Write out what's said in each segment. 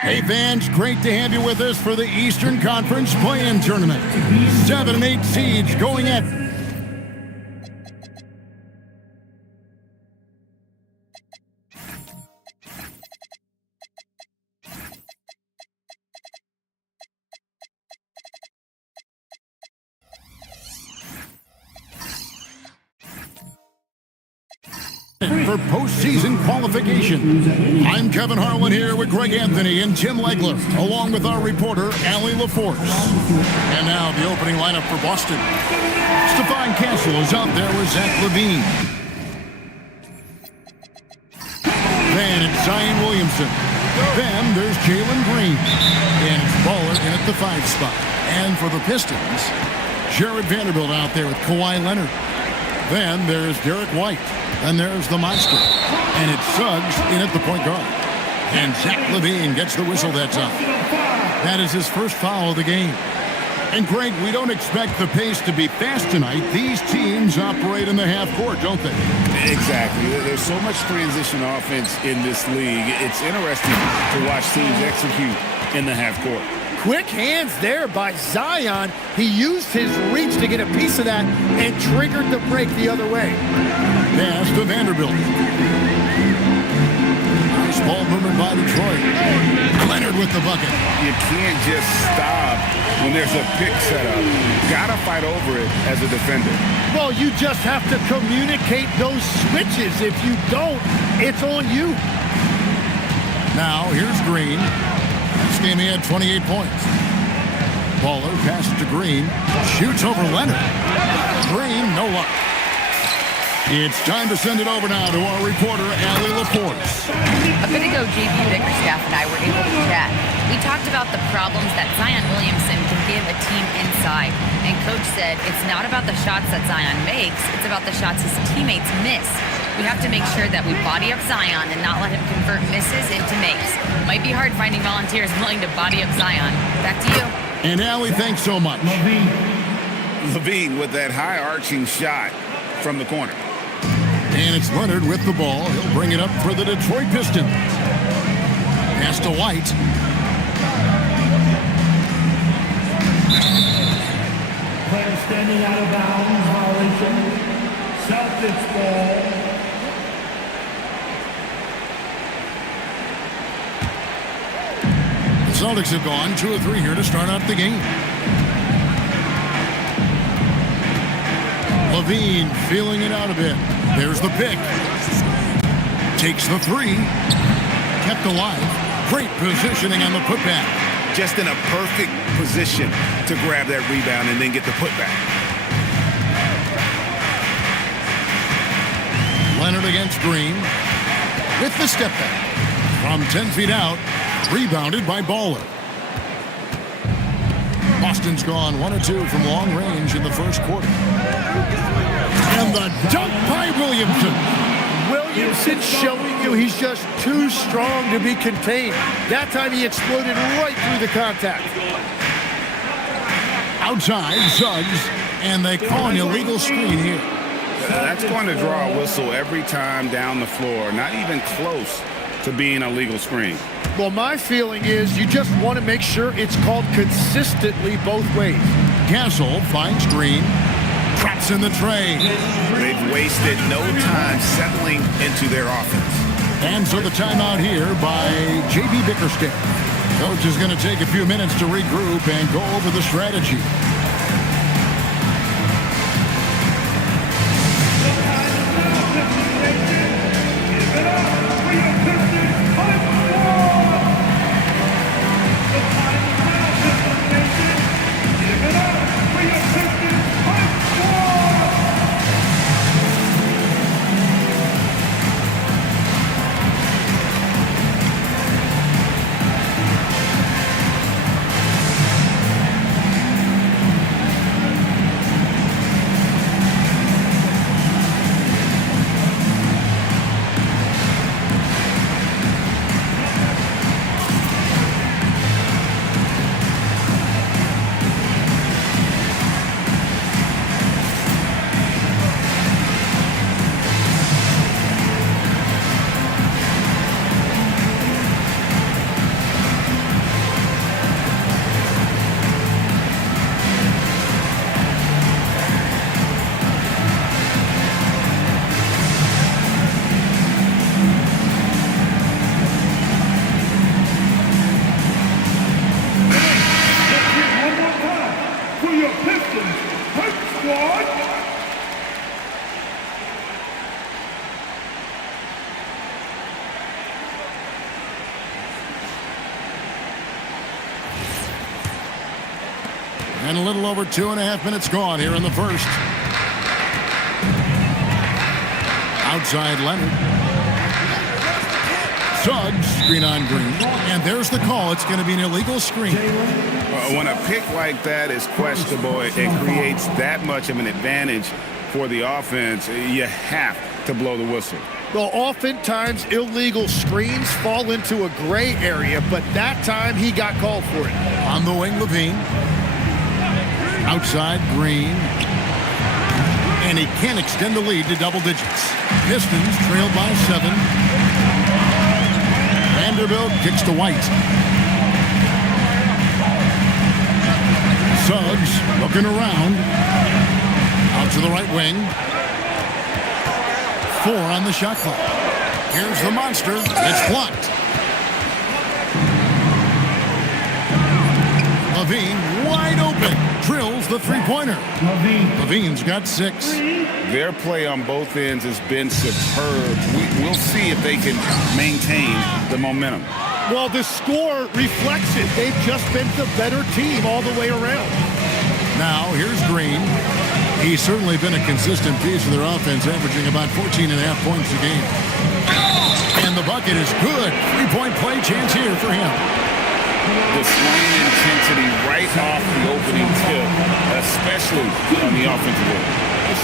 Hey fans, great to have you with us for the Eastern Conference Play-In Tournament. 7 and 8 seeds going at for postseason qualification. I'm Kevin Harlan here with Greg Anthony and Tim Legler, along with our reporter, Allie LaForce. And now the opening lineup for Boston. Stephon Castle is out there with Zach LaVine. Then it's Zion Williamson. Then there's Jalen Green. And it's Baller in at the 5 spot. And for the Pistons, Jared Vanderbilt out there with Kawhi Leonard. Then there's Derek White. Then there's the monster. And it's Suggs in at the point guard. And Zach LaVine gets the whistle that time. That is his first foul of the game. And Greg, we don't expect the pace to be fast tonight. These teams operate in the half court, don't they? Exactly. There's so much transition offense in this league. It's interesting to watch teams execute in the half court. Quick hands there by Zion. He used his reach to get a piece of that and triggered the break the other way. Pass to Vanderbilt. Nice ball movement by Detroit. Leonard with the bucket. You can't just stop when there's a pick set up. Gotta fight over it as a defender. Well, you just have to communicate those switches. If you don't, it's on you. Now, here's Green. This game he had 28 points. Baller passes to Green. Shoots over Leonard. Green, no luck. It's time to send it over now to our reporter, Allie LaForce. A bit ago, JB Bickerstaff and I were able to chat. We talked about the problems that Zion Williamson can give a team inside. And Coach said it's not about the shots that Zion makes, it's about the shots his teammates miss. We have to make sure that we body up Zion and not let him convert misses into makes. Might be hard finding volunteers willing to body up Zion. Back to you. And Allie, thanks so much. LaVine with that high arching shot from the corner. And it's Leonard with the ball. He'll bring it up for the Detroit Pistons. Pass to White. Player standing out of bounds, violation. Celtics ball. The Celtics have gone 2 of 3 here to start out the game. LaVine feeling it out a bit. There's the pick. Takes the 3. Kept alive. Great positioning on the putback. Just in a perfect position to grab that rebound and then get the putback. Leonard against Green. With the step back. From 10 feet out. Rebounded by Baller. Boston's gone 1 of 2 from long range in the first quarter. And the dunk by Williamson. Williamson showing you he's just too strong to be contained. That time he exploded right through the contact. Outside, Suggs, and they call an illegal screen here. That's going to draw a whistle every time down the floor. Not even close to being a legal screen. Well, my feeling is you just want to make sure it's called consistently both ways. Castle finds Green. Traps in the tray. They've wasted no time settling into their offense. And so the timeout here by JB Bickerstaff. Coach is going to take a few minutes to regroup and go over the strategy. And a little over 2.5 minutes gone here in the first. Outside Leonard. Suggs, screen on Green. And there's the call. It's going to be an illegal screen. When a pick like that is questionable, it creates that much of an advantage for the offense. You have to blow the whistle. Well, oftentimes illegal screens fall into a gray area, but that time he got called for it. On the wing, Levine. Outside Green. And he can't extend the lead to double digits. Pistons trailed by 7. Vanderbilt kicks to White. Suggs looking around. Out to the right wing. 4 on the shot clock. Here's the monster. It's blocked. Levine wide open. Drills the three-pointer. Levine's got 6. Their play on both ends has been superb. We'll see if they can maintain the momentum. Well, the score reflects it. They've just been the better team all the way around. Now, here's Green. He's certainly been a consistent piece of their offense, averaging about 14.5 points a game. And the bucket is good. 3-point play chance here for him. The swing intensity right off the opening tip, especially on the offensive end.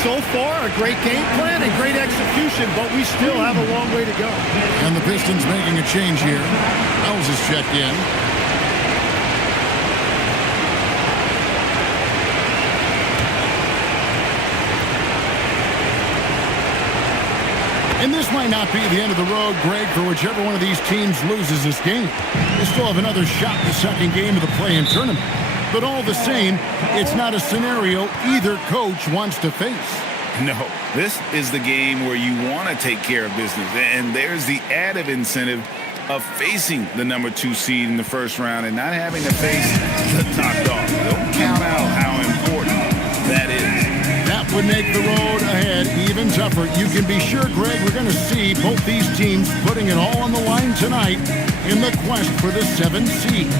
So far, a great game plan and great execution, but we still have a long way to go. And the Pistons making a change here. Wells is checked in. And this might not be the end of the road, Greg, for whichever one of these teams loses this game. They still have another shot in the second game of the play-in tournament. But all the same, it's not a scenario either coach wants to face. No, this is the game where you want to take care of business. And there's the added incentive of facing the number 2 seed in the first round and not having to face the top dog. Don't count out how important that is. That would make the road ahead even tougher. You can be sure, Greg, we're going to see both these teams putting it all on the line tonight in the quest for the 7th seed.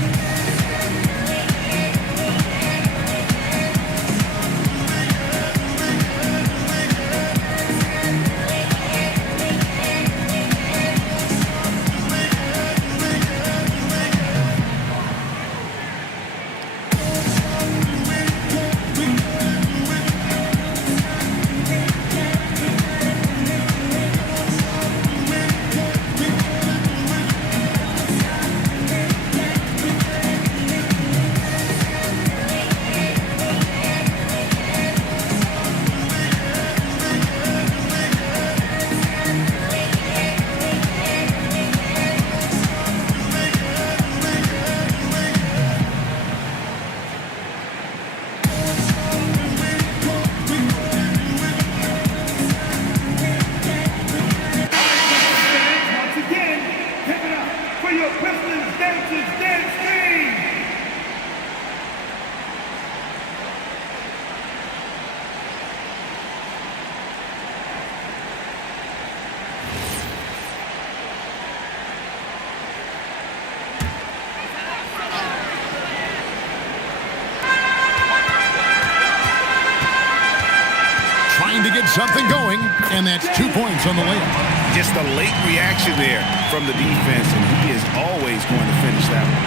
To get something going, and that's 2 points on the layup. Just a late reaction there from the defense, and he is always going to finish that one.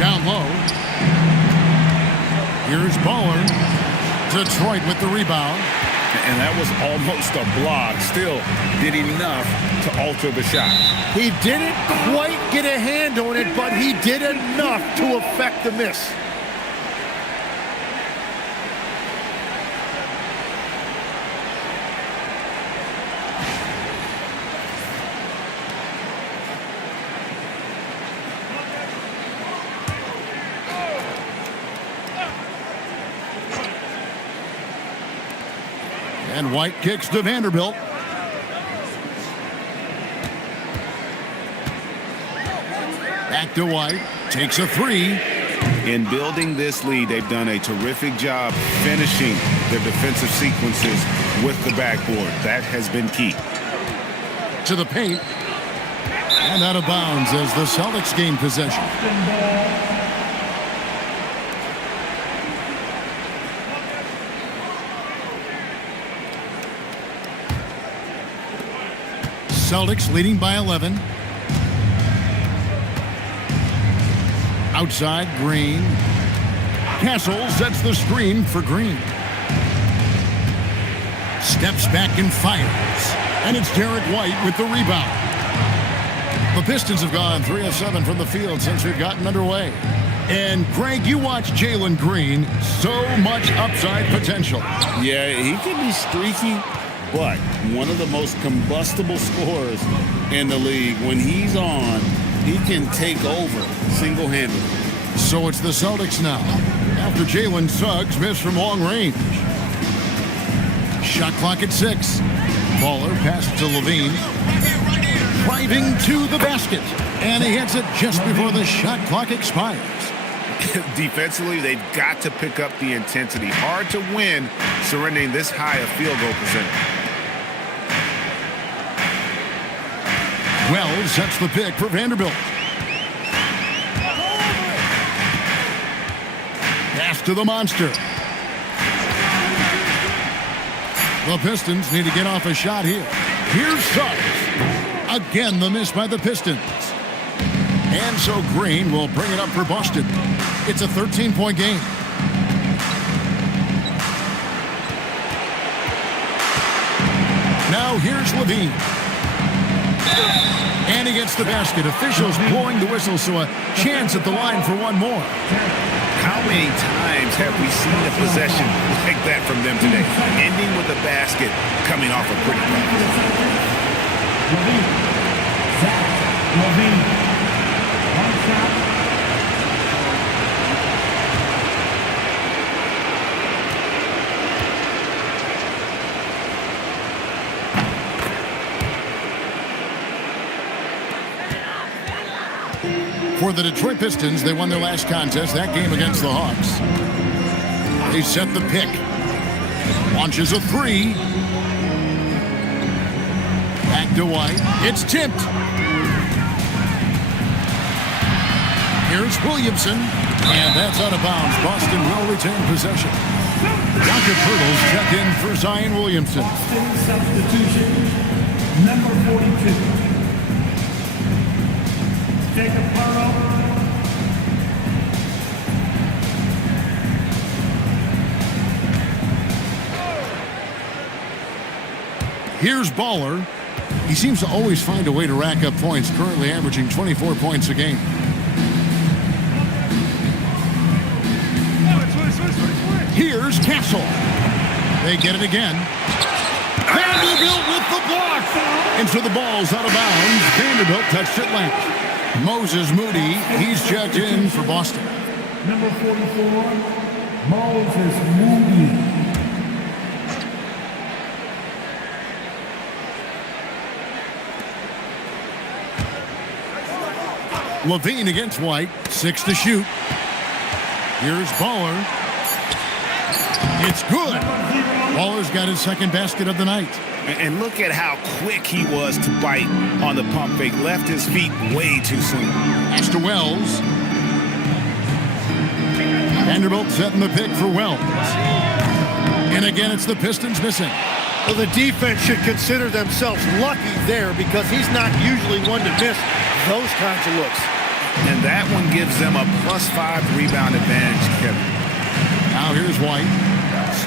Down low. Here's Baller. Detroit with the rebound. And that was almost a block. Still did enough to alter the shot. He didn't quite get a hand on it, but he did enough to affect the miss. And White kicks to Vanderbilt. Back to White. Takes a 3. In building this lead, they've done a terrific job finishing their defensive sequences with the backboard. That has been key. To the paint. And out of bounds as the Celtics gain possession. Celtics leading by 11. Outside, Green. Castle sets the screen for Green. Steps back and fires. And it's Derek White with the rebound. The Pistons have gone 3 of 7 from the field since we've gotten underway. And, Greg, you watch Jalen Green. So much upside potential. Yeah, he can be streaky, but one of the most combustible scorers in the league. When he's on, he can take over single-handedly. So it's the Celtics now, after Jalen Suggs missed from long range. Shot clock at 6. Baller passes to Levine. Driving to the basket. And he hits it just before the shot clock expires. Defensively, they've got to pick up the intensity. Hard to win surrendering this high a field goal percentage. Wells sets the pick for Vanderbilt. Pass to the monster. The Pistons need to get off a shot here. Here's Suggs. Again, the miss by the Pistons. And so Green will bring it up for Boston. It's a 13-point game. Now here's Levine. And he gets the basket. Officials blowing the whistle, so a chance at the line for one more. How many times have we seen a possession like that from them today? Ending with a basket, coming off a pretty pass. Levine. One shot. For the Detroit Pistons, they won their last contest, that game against the Hawks. They set the pick. Launches a 3. Back to White. It's tipped. Here's Williamson. And that's out of bounds. Boston will retain possession. Jakob Poeltl's check in for Zion Williamson. Boston substitution, number 42. Jakob Poeltl. Here's Baller. He seems to always find a way to rack up points, currently averaging 24 points a game. Here's Castle. They get it again. Vanderbilt with the block. And so the ball's out of bounds. Vanderbilt touched it last. Moses Moody, he's checked in for Boston. Number 44, Moses Moody. Levine against White. 6 to shoot. Here's Baller. It's good. Baller's got his second basket of the night. And look at how quick he was to bite on the pump fake. Left his feet way too soon. Pass to Wells. Vanderbilt setting the pick for Wells. And again, it's the Pistons missing. Well, the defense should consider themselves lucky there because he's not usually one to miss those kinds of looks. And that one gives them a +5 rebound advantage, Kevin. Now here's White.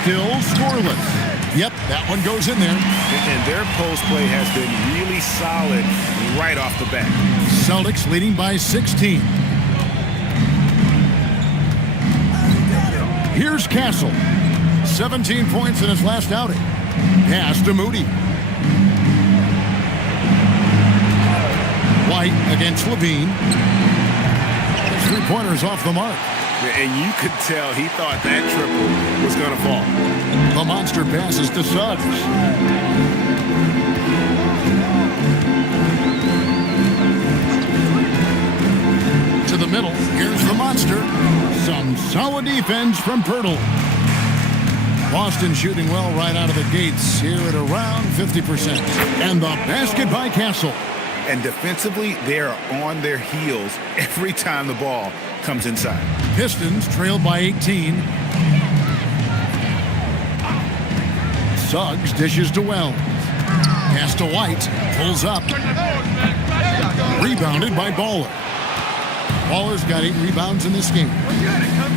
Still scoreless. Yep, that one goes in there. And their post play has been really solid right off the bat. Celtics leading by 16. Here's Castle. 17 points in his last outing. Pass to Moody. White against Levine. Three-pointers off the mark. And you could tell he thought that triple was going to fall. The monster passes to Suggs. To the middle. Here's the monster. Some solid defense from Poeltl. Boston shooting well right out of the gates here at around 50%. And the basket by Castle. And defensively, they are on their heels every time the ball comes inside. Pistons trailed by 18. Suggs dishes to Wells. Pass to White. Pulls up. Rebounded by Baller. Baller's got 8 rebounds in this game.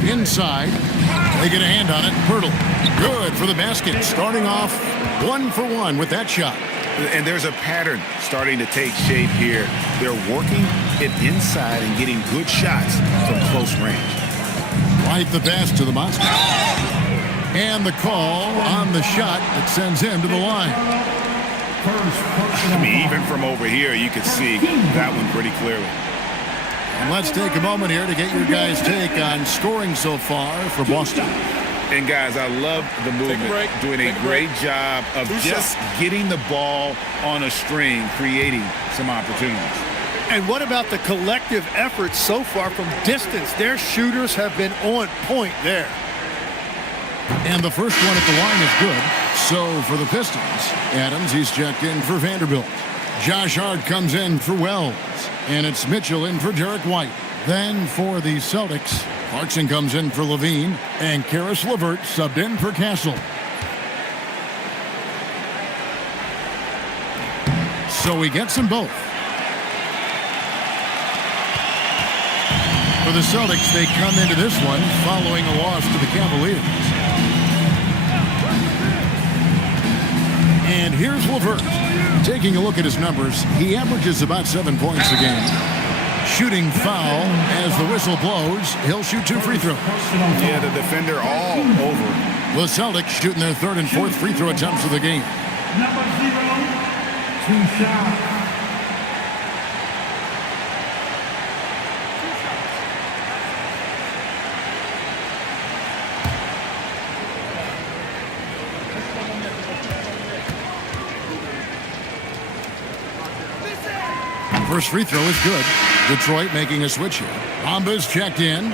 Inside. They get a hand on it. Pirtle. Good for the basket. Starting off 1 for 1 with that shot. And there's a pattern starting to take shape here. They're working it inside and getting good shots from close range. White the pass to the monster. And the call on the shot that sends him to the line. I mean, even from over here, you could see that one pretty clearly. And let's take a moment here to get your guys' take on scoring so far for Boston. And, guys, I love the movement. Doing a great job of just getting the ball on a string, creating some opportunities. And what about the collective effort so far from distance? Their shooters have been on point there. And the first one at the line is good. So for the Pistons, Adams, he's checked in for Vanderbilt. Josh Hart comes in for Wells. And it's Mitchell in for Derek White. Then for the Celtics, Clarkson comes in for Levine. And Karis LeVert subbed in for Castle. So he gets them both. For the Celtics, they come into this one following a loss to the Cavaliers. And here's LeVert. Taking a look at his numbers, he averages about 7 points a game. Shooting foul as the whistle blows. He'll shoot 2 free throws. Yeah, the defender all over. The Celtics shooting their 3rd and 4th free throw attempts of the game. Number 0, 2 shots. First free throw is good. Detroit making a switch here. Bamba's checked in.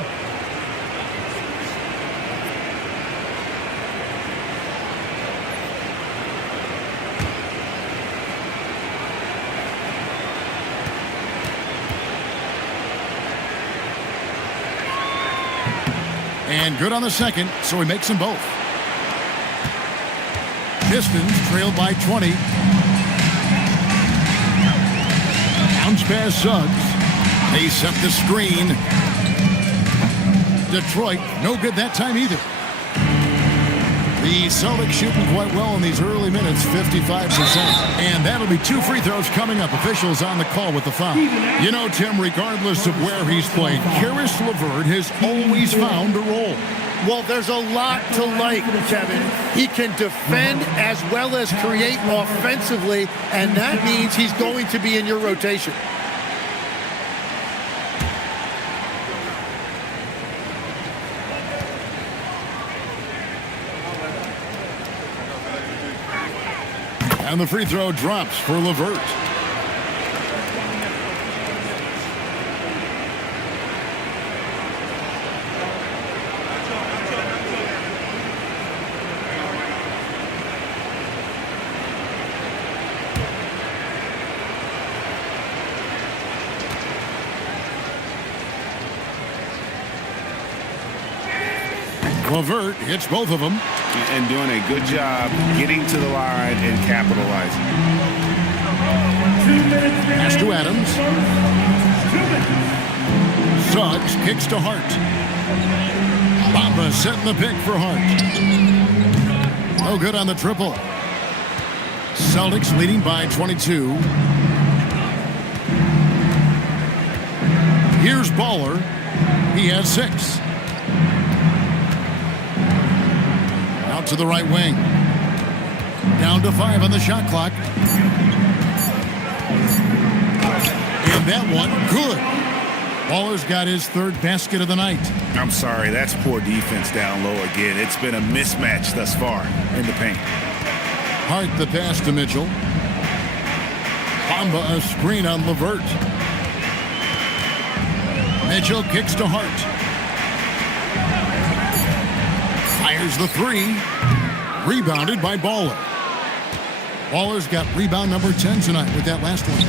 And good on the second, so he makes them both. Pistons trailed by 20. Bounce pass Suggs. They set the screen. Detroit, no good that time either. The Celtics shooting quite well in these early minutes, 55%. And that'll be 2 free throws coming up. Officials on the call with the foul. You know, Tim, regardless of where he's played, Karis LeVert has always found a role. Well, there's a lot to like, Kevin. He can defend as well as create offensively, and that means he's going to be in your rotation. And the free throw drops for LeVert. LeVert hits both of them. And doing a good job getting to the line and capitalizing. 2 minutes. Pass to Adams. Suggs kicks to Hart. Bamba setting the pick for Hart. No good on the triple. Celtics leading by 22. Here's Baller. He has 6. Out to the right wing. Down to 5 on the shot clock. And that one, good. Baller's got his 3rd basket of the night. I'm sorry, that's poor defense down low again. It's been a mismatch thus far in the paint. Hart the pass to Mitchell. Bamba a screen on LeVert. Mitchell kicks to Hart. Fires the 3. Rebounded by Baller. Baller's got rebound number 10 tonight with that last one.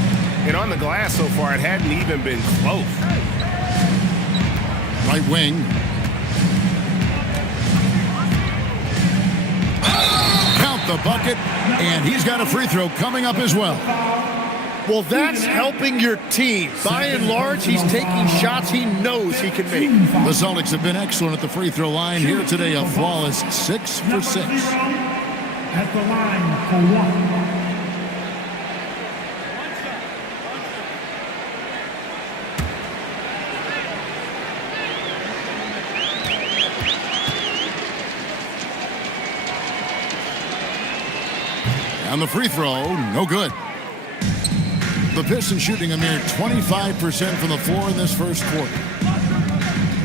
And on the glass so far, it hadn't even been close. Right wing. Count the the bucket, and he's got a free throw coming up as well. Well, that's helping your team. By and large, he's taking shots he knows he can make. The Celtics have been excellent at the free throw line here today, a flawless 6 for 6. At the line for one. And the free throw, no good. The Pistons shooting a mere 25% from the floor in this first quarter.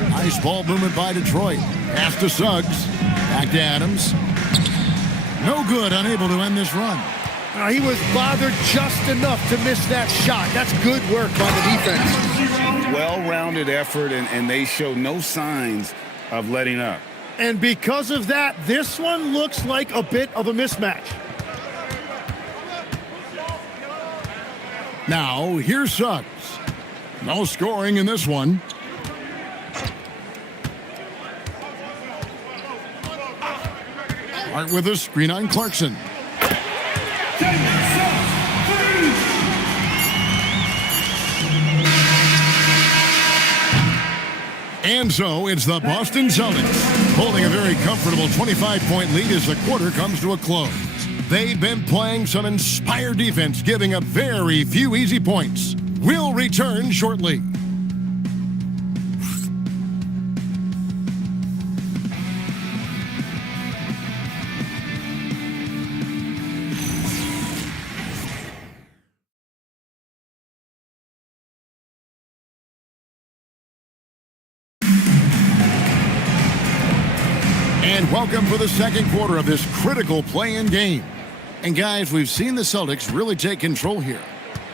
Nice ball movement by Detroit. Pass to Suggs. Back to Adams. No good, unable to end this run. He was bothered just enough to miss that shot. That's good work by the defense. Well-rounded effort, and they show no signs of letting up. And because of that, this one looks like a bit of a mismatch. Now, here's Suggs. No scoring in this one. Hart with a screen on Clarkson. And so it's the Boston Celtics holding a very comfortable 25-point lead as the quarter comes to a close. They've been playing some inspired defense, giving up very few easy points. We'll return shortly. And welcome for the second quarter of this critical play-in game. And guys, we've seen the Celtics really take control here.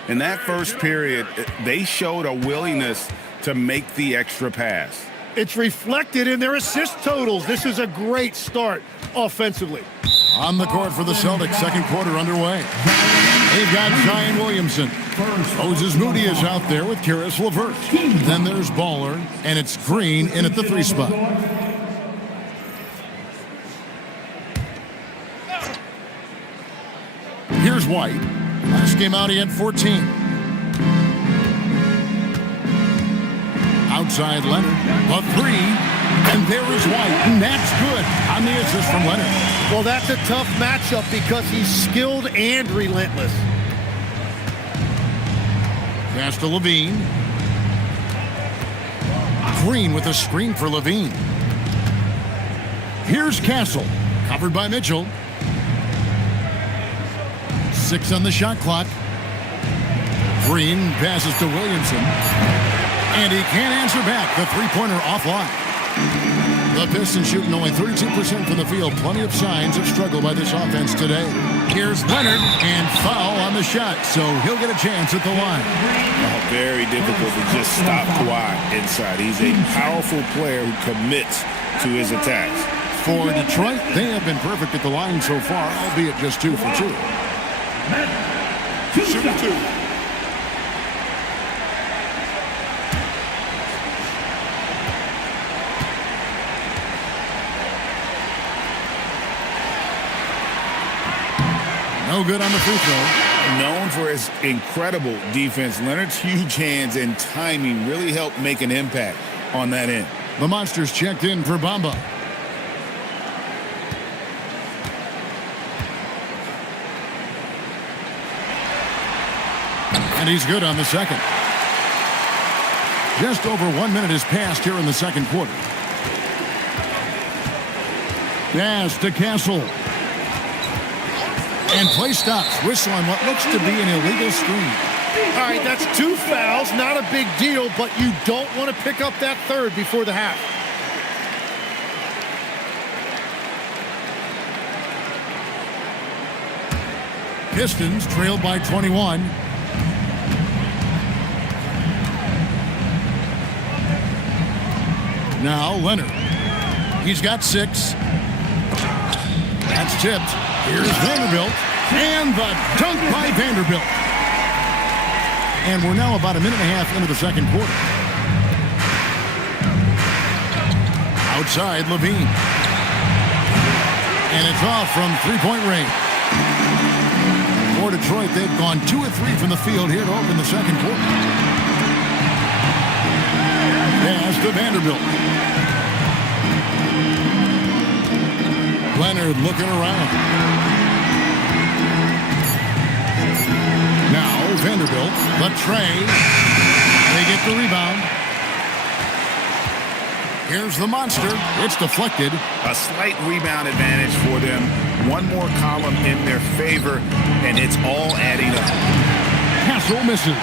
In that first period, they showed a willingness to make the extra pass. It's reflected in their assist totals. This is a great start offensively. On the court for the Celtics, second quarter underway. They've got Zion Williamson. Moses Moody is out there with Karis LeVert. Then there's Baller, and it's Green in at the 3 spot. Here's White. Last game out, he had 14. Outside Leonard. A 3. And there is White. And that's good on the assist from Leonard. Well, that's a tough matchup because he's skilled and relentless. Pass to Levine. Green with a screen for Levine. Here's Castle. Covered by Mitchell. 6 on the shot clock. Green passes to Williamson. And he can't answer back. The three-pointer offline. The Pistons shooting only 32% from the field. Plenty of signs of struggle by this offense today. Here's Leonard, and foul on the shot, so he'll get a chance at the line. Oh, very difficult to just stop Kawhi inside. He's a powerful player who commits to his attacks. For Detroit, they have been perfect at the line so far, albeit just 2 for 2. Shooting 2. No good on the free throw. Known for his incredible defense, Leonard's huge hands and timing really helped make an impact on that end. The Monsters checked in for Bamba. And he's good on the second. Just over 1 minute has passed here in the second quarter. Pass to Castle. And play stops. Whistle on what looks to be an illegal screen. All right, that's 2 fouls. Not a big deal, but you don't want to pick up that third before the half. Pistons trailed by 21. Now Leonard. He's got 6. That's tipped. Here's Vanderbilt. And the dunk by Vanderbilt. And we're now about a minute and a half into the second quarter. Outside Levine. And it's off from three-point range. For Detroit, they've gone 2 of 3 from the field here to open the second quarter. Pass to Vanderbilt. Leonard looking around. Now Vanderbilt, Latre. They get the rebound. Here's the monster. It's deflected. A slight rebound advantage for them. One more column in their favor, and it's all adding up. Castle misses.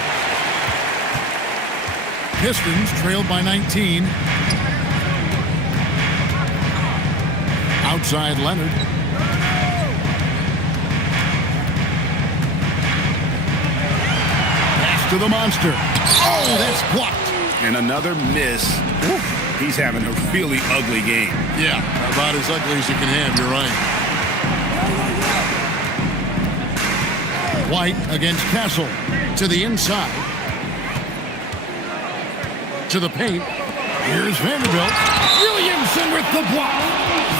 Pistons trailed by 19. Outside Leonard. Pass to the monster. Oh, that's blocked. And another miss. He's having a really ugly game. Yeah, about as ugly as you can have, you're right. White against Castle. To the inside. To the paint. Here's Vanderbilt. Williamson with the block.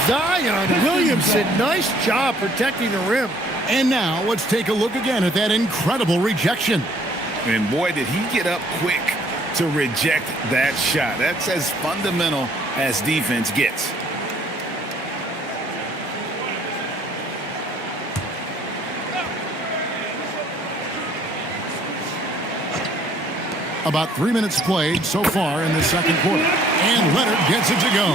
Zion Williamson, nice job protecting the rim. And now let's take a look again at that incredible rejection. And boy, did he get up quick to reject that shot. That's as fundamental as defense gets. About 3 minutes played so far in the second quarter. And Leonard gets it to go.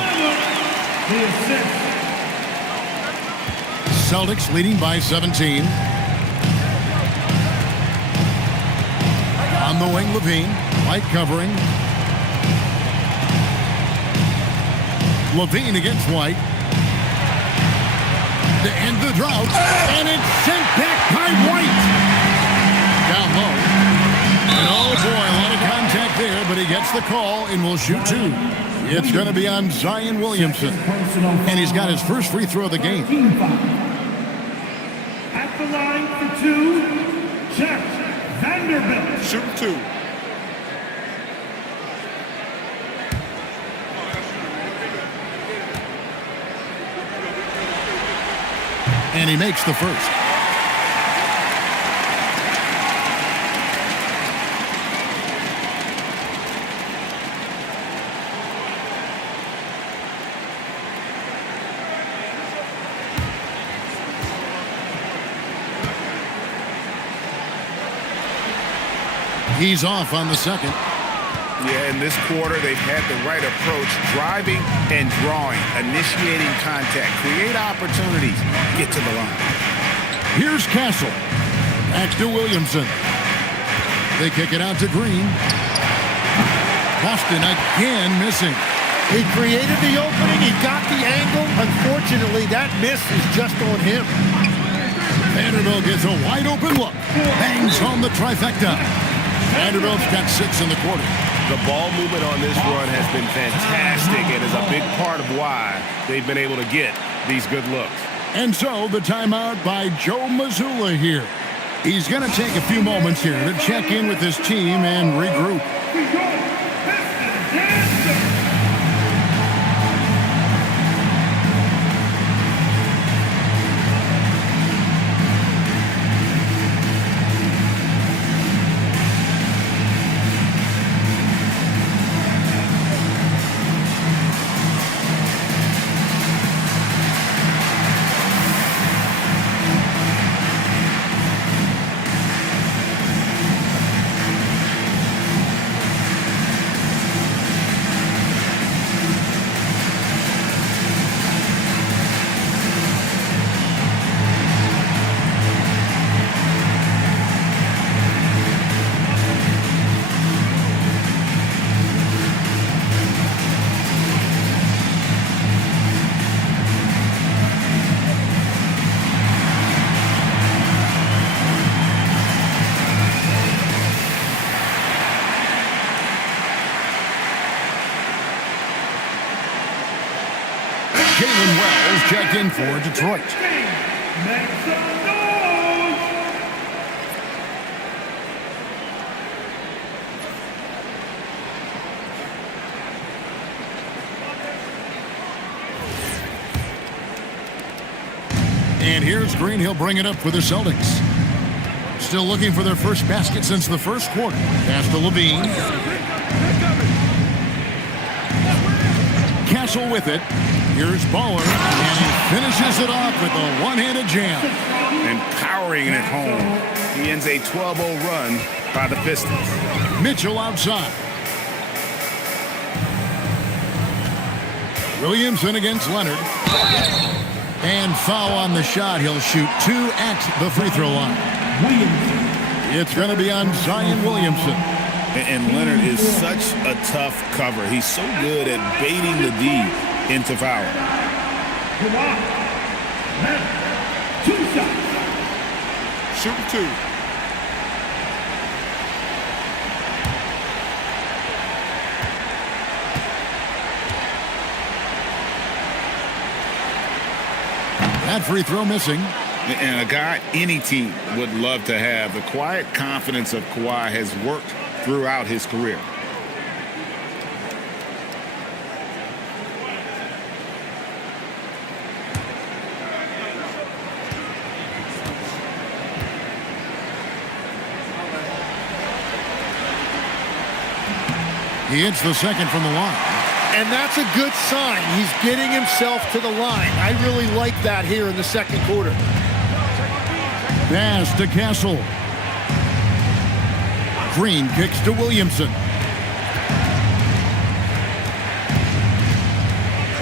Celtics leading by 17. On the wing, Levine. White covering. Levine against White. To end the drought. And it's sent back by White. Down low. And oh boy, a lot of contact there, but he gets the call and will shoot 2. It's going to be on Zion Williamson. And he's got his first free throw of the game. At the line for 2, Jeff Vanderbilt. Shoot 2. And he makes the first. He's off on the second. Yeah, in this quarter, they've had the right approach, driving and drawing, initiating contact, create opportunities, get to the line. Here's Castle. Back to Williamson. They kick it out to Green. Boston again missing. He created the opening. He got the angle. Unfortunately, that miss is just on him. Vanderbilt gets a wide open look. Bangs on the trifecta. Vanderbilt's got 6 in the quarter. The ball movement on this run has been fantastic and is a big part of why they've been able to get these good looks. And so the timeout by Joe Mazzulla here. He's going to take a few moments here to check in with his team and regroup. Jalen Wells checked in for Detroit. Make some noise! And here's Green. He'll bring it up for the Celtics. Still looking for their first basket since the first quarter. Pass to Levine. Castle with it. Here's Baller, and he finishes it off with a one-handed jam. And powering it home. He ends a 12-0 run by the Pistons. Mitchell outside. Williamson against Leonard. And foul on the shot. He'll shoot 2 at the free throw line. It's going to be on Zion Williamson. And Leonard is such a tough cover. He's so good at baiting the D into foul. Shoot 2. That free throw missing. And a guy any team would love to have. The quiet confidence of Kawhi has worked throughout his career. He hits the second from the line. And that's a good sign. He's getting himself to the line. I really like that here in the second quarter. Pass to Castle. Green kicks to Williamson.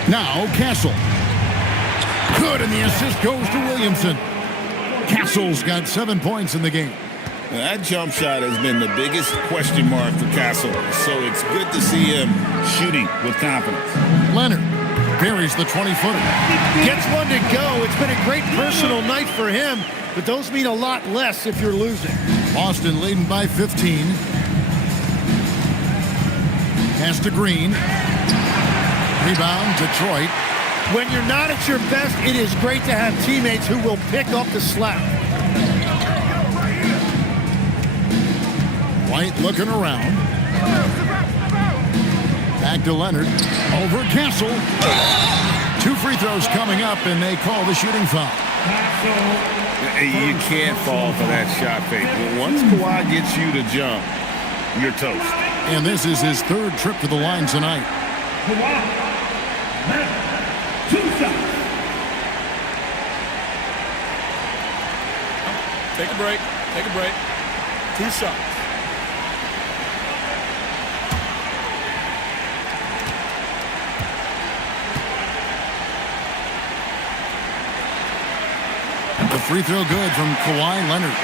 Now Castle. Good, and the assist goes to Williamson. Castle's got 7 points in the game. That jump shot has been the biggest question mark for Castle, so it's good to see him shooting with confidence. Leonard buries the 20-footer. Gets one to go. It's been a great personal night for him, but those mean a lot less if you're losing. Boston leading by 15. Pass to Green. Rebound, Detroit. When you're not at your best, it is great to have teammates who will pick up the slack. White looking around. Back to Leonard. Over Castle. 2 free throws coming up, and they call the shooting foul. You can't fall for that shot fake. Once Kawhi gets you to jump, you're toast. And this is his 3rd trip to the line tonight. Take a break. Take a break. 2 shots. The free throw good from Kawhi Leonard.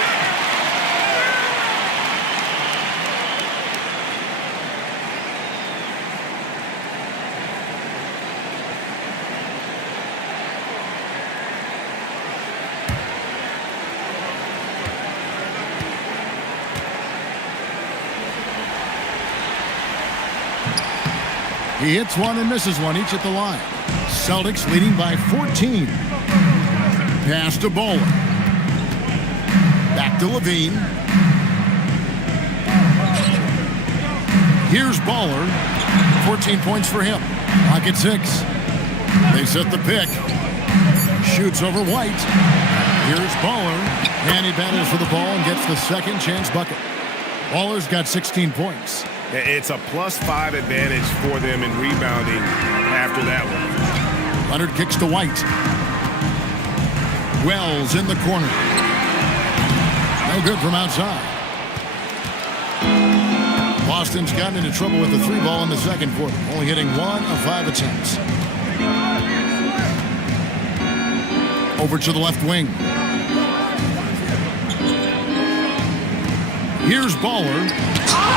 He hits one and misses one, each at the line. Celtics leading by 14. Pass to Bowler. Back to Levine. Here's Baller. 14 points for him. Clock at 6. They set the pick. Shoots over White. Here's Baller. And he battles for the ball and gets the second chance bucket. Baller's got 16 points. It's a +5 advantage for them in rebounding after that one. Leonard kicks to White. Wells in the corner. No good from outside. Boston's gotten into trouble with the 3 ball in the second quarter, only hitting 1 of 5 attempts. Over to the left wing. Here's Baller.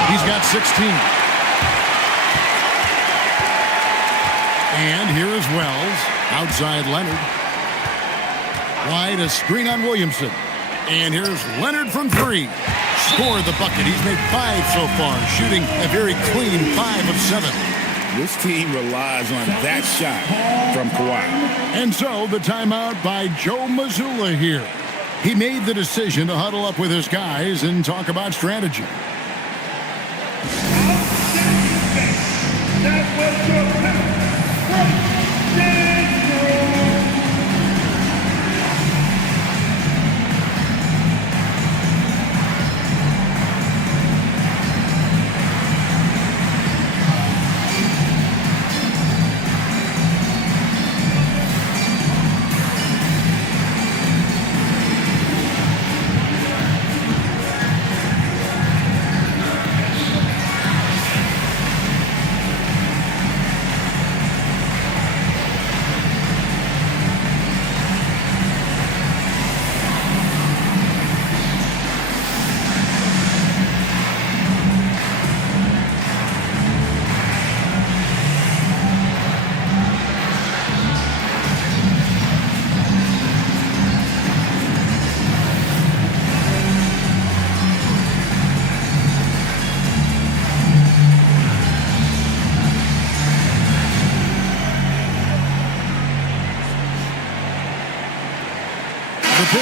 He's got 16. And here is Wells. Outside Leonard. Wide, a screen on Williamson. And here's Leonard from 3. Scored the bucket. He's made 5 so far, shooting a very clean 5 of 7. This team relies on that shot from Kawhi. And so the timeout by Joe Mazzulla here. He made the decision to huddle up with his guys and talk about strategy.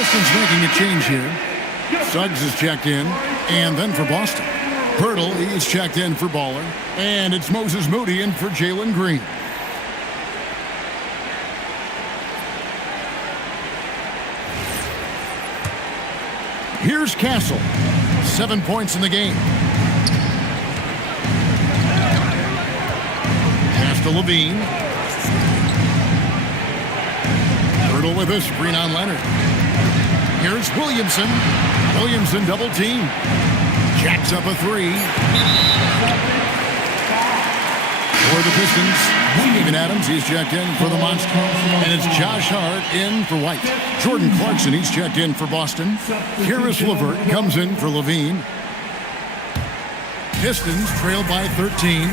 Pistons making a change here. Suggs is checked in, and then for Boston. Pirtle, he's checked in for Baller, and it's Moses Moody in for Jalen Green. Here's Castle. 7 points in the game. Pass to Levine. Pirtle with a screen on Leonard. Here's Williamson. Williamson double team. Jacks up a three. For the Pistons, Steven Adams, he's checked in for the Monster. And it's Josh Hart in for White. Jordan Clarkson, he's checked in for Boston. Karis LeVert comes in for Levine. Pistons trail by 13.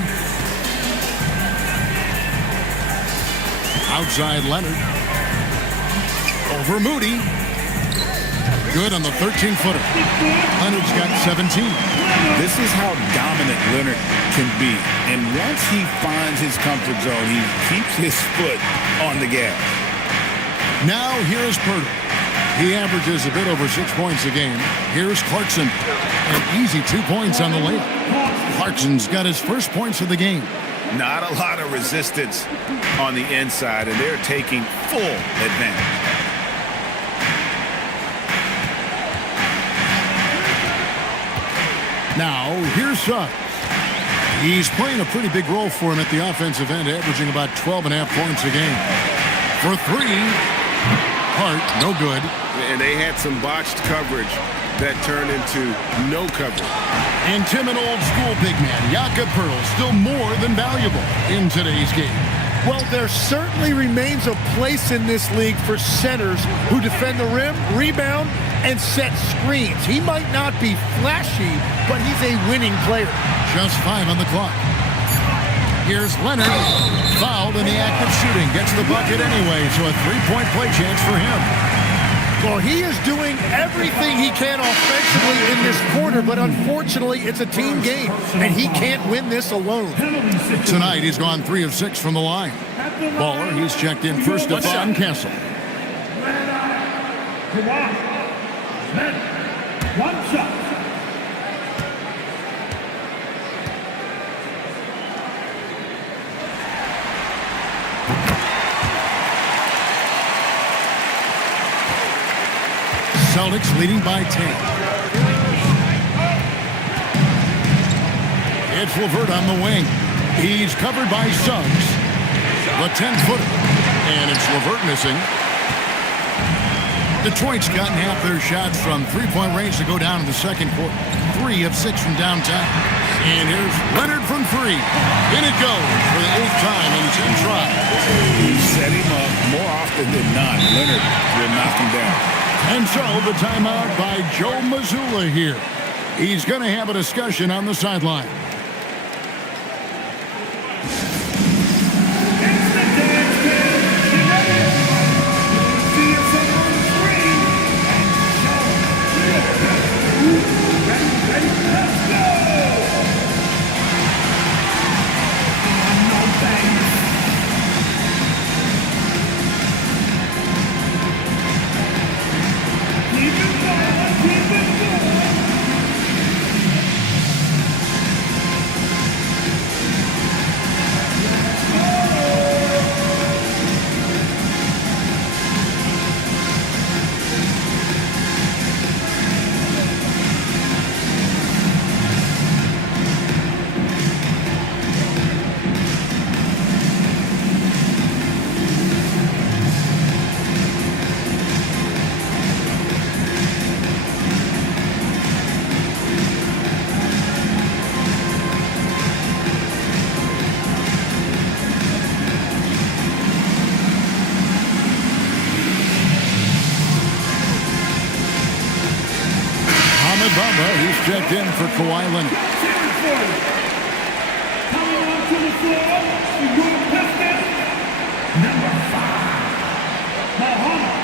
Outside Leonard. Over Moody. Good on the 13-footer. Leonard's got 17. This is how dominant Leonard can be. And once he finds his comfort zone, he keeps his foot on the gas. Now here's Pirtle. He averages a bit over 6 points a game. Here's Clarkson. An easy 2 points on the layup. Clarkson's got his first points of the game. Not a lot of resistance on the inside, and they're taking full advantage. Now, here's Suggs. He's playing a pretty big role for him at the offensive end, averaging about 12.5 points a game. For three, Hart, no good. And they had some botched coverage that turned into no coverage. And Tim, an old-school big man, Jakob Pirtle, still more than valuable in today's game. Well, there certainly remains a place in this league for centers who defend the rim, rebound, and set screens. He might not be flashy, but he's a winning player. Just 5 on the clock. Here's Leonard. Fouled in the act of shooting. Gets the bucket anyway, so a 3-point play chance for him. Well, he is doing everything he can offensively in this quarter, but unfortunately, it's a team game, and he can't win this alone. Tonight, he's gone 3 of 6 from the line. Baller, he's checked in first to Von Castle. One shot. Celtics leading by 10. It's LeVert on the wing. He's covered by Suggs. The 10-footer. And it's LeVert missing. Detroit's gotten half their shots from three-point range to go down in the second quarter. 3 of 6 from downtown. And here's Leonard from 3. In it goes for the 8th time in 10 tries. Set him up more often than not. Leonard will knock him down. And so the timeout by Joe Mazzulla here. He's going to have a discussion on the sideline. He's checked in for Kawhi Leonard. Coming onto the floor, the New Pistons, number 5, Muhammad.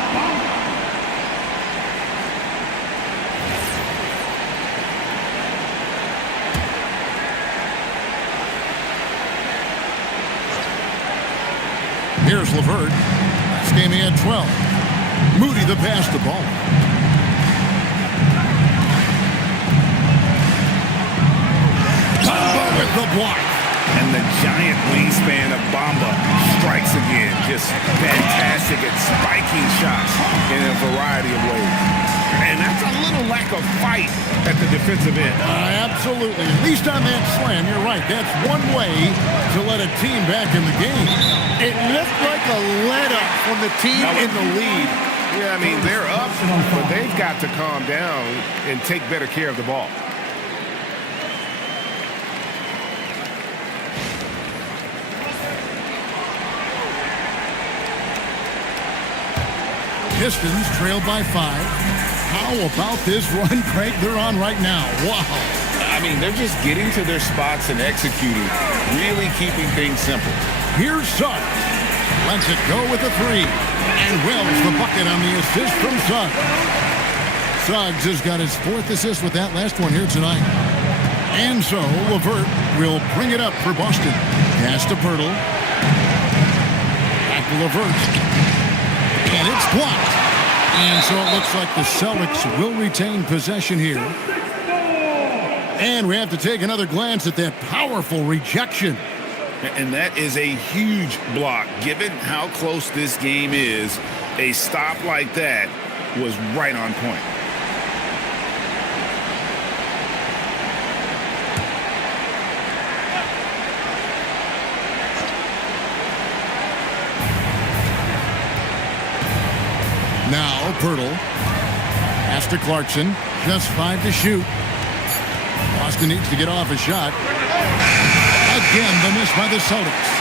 Here's LeVert. This game he had 12. Moody the pass to ball. Bamba with the block. And the giant wingspan of Bamba strikes again. Just fantastic at spiking shots in a variety of ways. And that's a little lack of fight at the defensive end. Absolutely. At least on that slam, you're right. That's one way to let a team back in the game. It looked like a let-up from the team in the lead. Yeah, I mean, they're up, but they've got to calm down and take better care of the ball. Pistons trail by 5. How about this run, Craig, they're on right now? Wow. I mean, they're just getting to their spots and executing, really keeping things simple. Here's Suggs. Lets it go with a 3. And Wells the bucket on the assist from Suggs. Suggs has got his 4th assist with that last one here tonight. And so LeVert will bring it up for Boston. Pass to Pirtle. Back to LeVert. And it's blocked. And so it looks like the Celtics will retain possession here. And we have to take another glance at that powerful rejection. And that is a huge block. Given how close this game is, a stop like that was right on point. Now Pirtle. Pass to Clarkson. Just 5 to shoot. Boston needs to get off a shot. Again, the miss by the Celtics.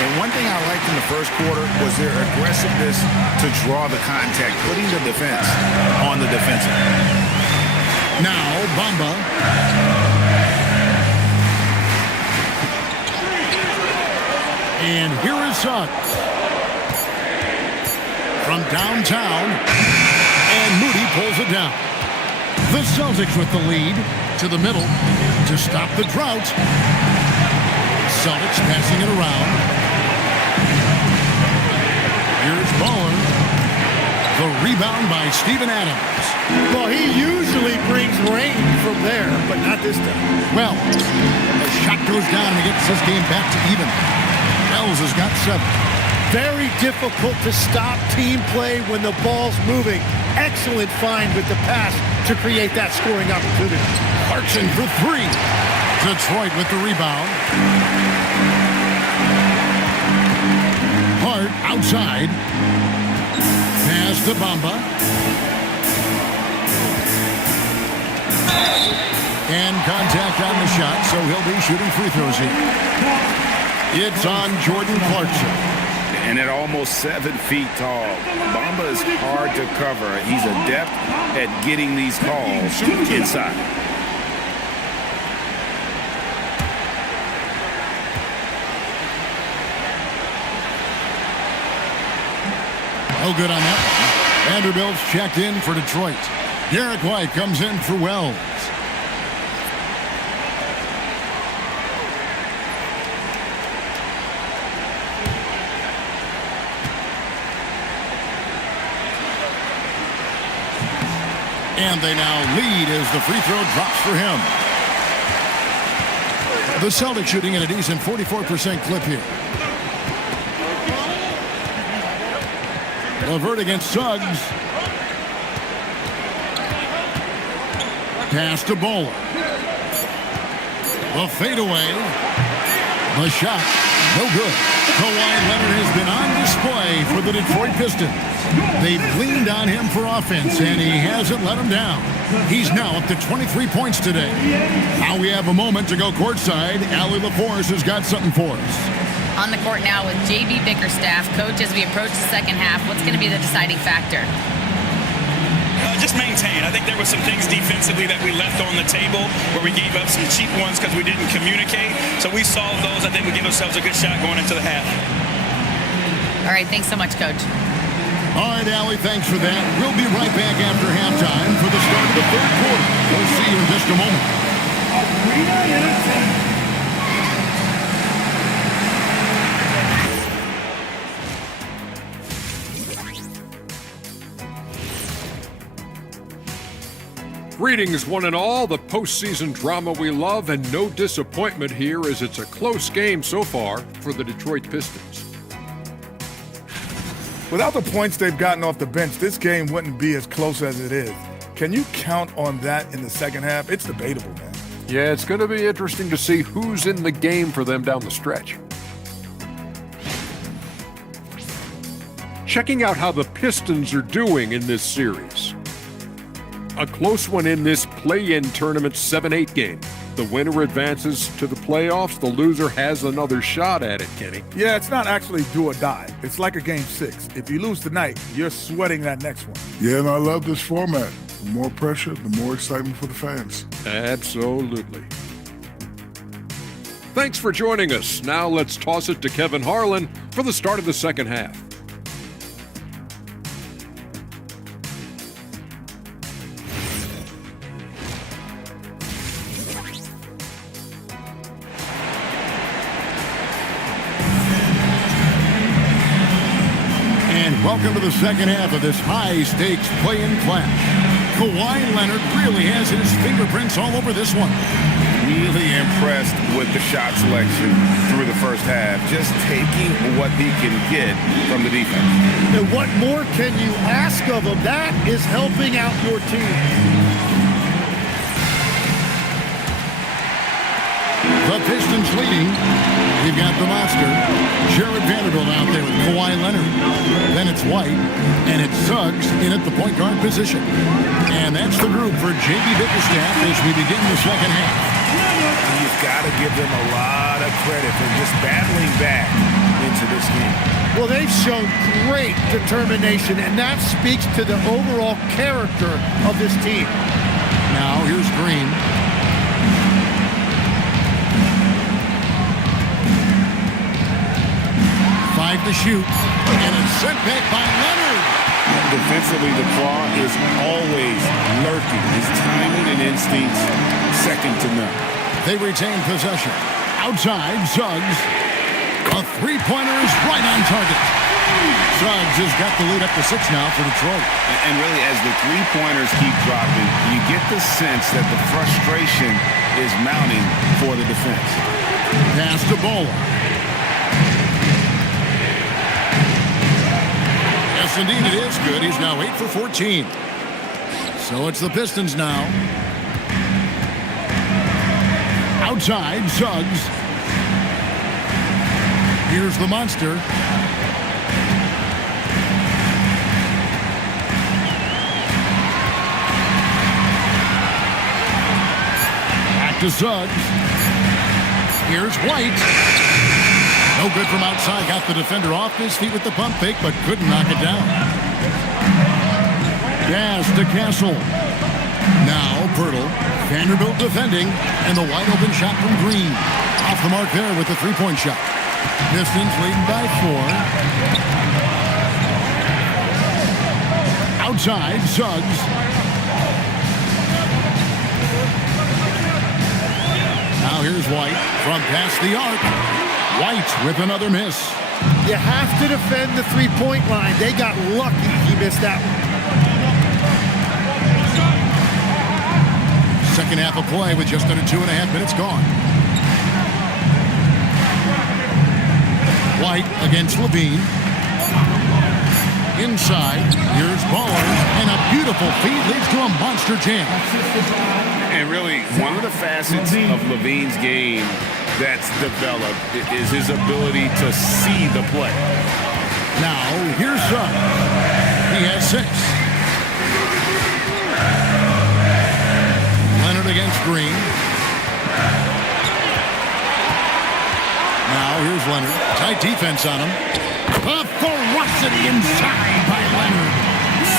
And one thing I liked in the first quarter was their aggressiveness to draw the contact, putting the defense on the defensive. Now Bamba. And here is Suggs. From downtown, and Moody pulls it down. The Celtics with the lead to the middle to stop the drought. Celtics passing it around. Here's Baller. The rebound by Steven Adams. Well, he usually brings rain from there, but not this time. Well, the shot goes down and he gets this game back to even. Wells has got 7. Very difficult to stop team play when the ball's moving. Excellent find with the pass to create that scoring opportunity. Clarkson for 3. Detroit with the rebound. Hart outside. Pass to Bamba. And contact on the shot, so he'll be shooting free throws here. It's on Jordan Clarkson. And at almost 7 feet tall, Bamba is hard to cover. He's adept at getting these calls inside. No good on that one. Vanderbilt's checked in for Detroit. Derek White comes in for Wells. And they now lead as the free throw drops for him. The Celtics shooting at a decent 44% clip here. LeVert against Suggs. Pass to Bowler. The fadeaway. The shot. No good. Kawhi Leonard has been on display for the Detroit Pistons. They've leaned on him for offense, and he hasn't let them down. He's now up to 23 points today. Now we have a moment to go courtside. Allie LaForce has got something for us. On the court now with JB Bickerstaff. Coach, as we approach the second half, what's going to be the deciding factor? Just maintain. I think there were some things defensively that we left on the table where we gave up some cheap ones because we didn't communicate. So we solved those. I think we give ourselves a good shot going into the half. All right, thanks so much, Coach. All right, Allie, thanks for that. We'll be right back after halftime for the start of the third quarter. We'll see you in just a moment. Arena Entertainment. Greetings, one and all. The postseason drama we love, and no disappointment here as it's a close game so far for the Detroit Pistons. Without the points they've gotten off the bench, this game wouldn't be as close as it is. Can you count on that in the second half? It's debatable, man. Yeah, it's going to be interesting to see who's in the game for them down the stretch. Checking out how the Pistons are doing in this series. A close one in this play-in tournament 7-8 game. The winner advances to the playoffs. The loser has another shot at it, Kenny. Yeah, it's not actually do or die. It's like a game 6. If you lose tonight, you're sweating that next one. Yeah, and I love this format. The more pressure, the more excitement for the fans. Absolutely. Thanks for joining us. Now let's toss it to Kevin Harlan for the start of the second half. Welcome to the second half of this high-stakes play-in clash. Kawhi Leonard really has his fingerprints all over this one. Really impressed with the shot selection through the first half. Just taking what he can get from the defense. And what more can you ask of him? That is helping out your team. The Pistons leading. You've got the monster, Jared Vanderbilt out there with Kawhi Leonard. Then it's White, and it's Suggs in at the point guard position. And that's the group for J.B. Bickerstaff as we begin the second half. You've got to give them a lot of credit for just battling back into this game. Well, they've shown great determination, and that speaks to the overall character of this team. Now, here's Green. To shoot, and it's sent back by Leonard. Defensively, the claw is always lurking. His timing and instincts, second to none. They retain possession. Outside, Suggs. A three-pointer is right on target. Suggs has got the lead up to 6 now for Detroit. And really, as the three-pointers keep dropping, you get the sense that the frustration is mounting for the defense. Pass to Bola. Yes, indeed, it is good. He's now 8 for 14. So it's the Pistons now. Outside, Suggs. Here's the monster. Back to Suggs. Here's White. No good from outside. Got the defender off his feet with the pump fake, but couldn't knock it down. Pass to Castle. Now Pirtle. Vanderbilt defending, and the wide open shot from Green. Off the mark there with the three-point shot. Pistons leading by 4. Outside, Suggs. Now here's White from past the arc. White with another miss. You have to defend the three-point line. They got lucky he missed that one. Second half of play with just under 2.5 minutes gone. White against Levine. Inside, here's Ballers, and a beautiful feed leads to a monster jam. And really, one of the facets of Levine's game that's developed is his ability to see the play. Now, here's Suggs. He has 6. Leonard against Green. Now, here's Leonard. Tight defense on him. A ferocity inside by Leonard.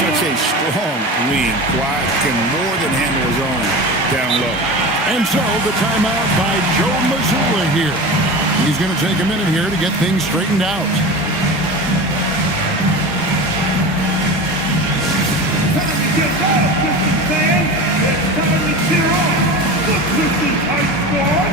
Such a strong wing. Kawhi can more than handle his own down low. And so the timeout by Joe Mazzulla here. He's going to take a minute here to get things straightened out. Time to get out, Pistons fans. It's time to cheer on the Pistons high score.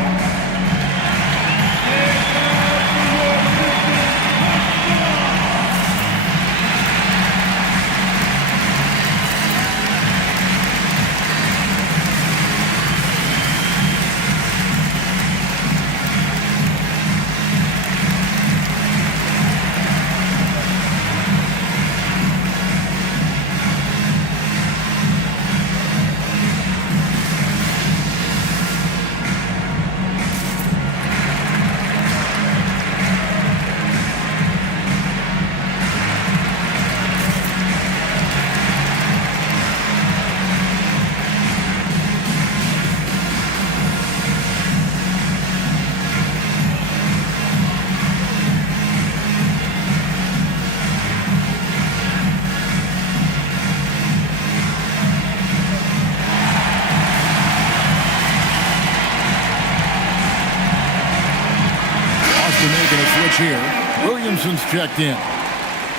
Boston making a switch here. Williamson's checked in.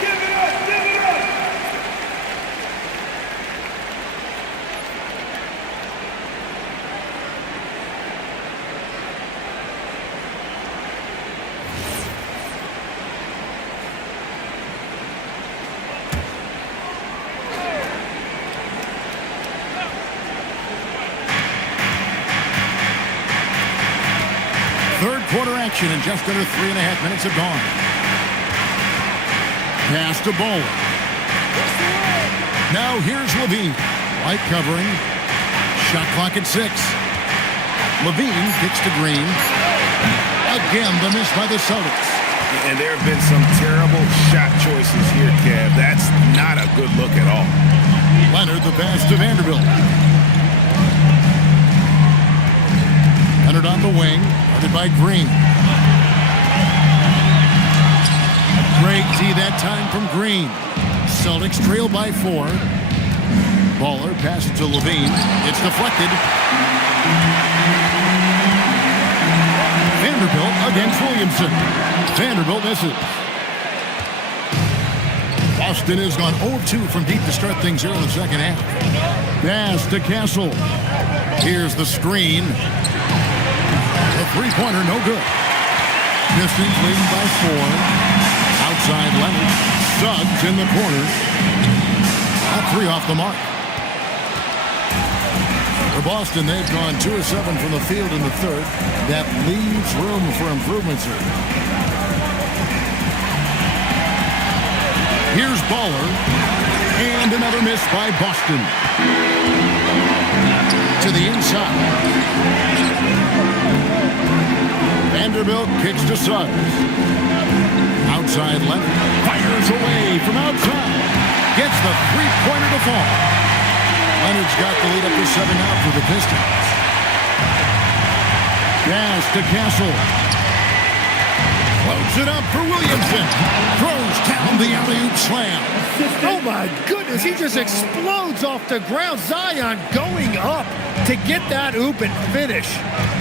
Give it up, give it up. Third quarter action, and just under 3.5 minutes have gone. Pass to Bowler. Now here's Levine. White covering. Shot clock at 6. Levine kicks to Green. Again, the miss by the Celtics. And there have been some terrible shot choices here, Kev. That's not a good look at all. Leonard, the pass to Vanderbilt. Leonard on the wing, guarded by Green. Great D that time from Green. Celtics trail by 4. Baller passes to Levine. It's deflected. Vanderbilt against Williamson. Vanderbilt misses. Boston has gone 0-2 from deep to start things here in the second half. Pass to Castle. Here's the screen. A three-pointer, no good. Pistons leading by 4. Outside Leonard. Suggs in the corner. At 3 off the mark. For Boston, they've gone 2 of 7 from the field in the third. That leaves room for improvements here. Here's Baller. And another miss by Boston. To the inside. Vanderbilt kicks to Suggs. Outside Leonard. Fires away from outside. Gets the three-pointer to fall. Leonard's got the lead up to 7 now for the Pistons. Pass to Castle. Floats it up for Williamson. Throws down the alley-oop slam. Oh my goodness, he just explodes off the ground. Zion going up to get that oop and finish.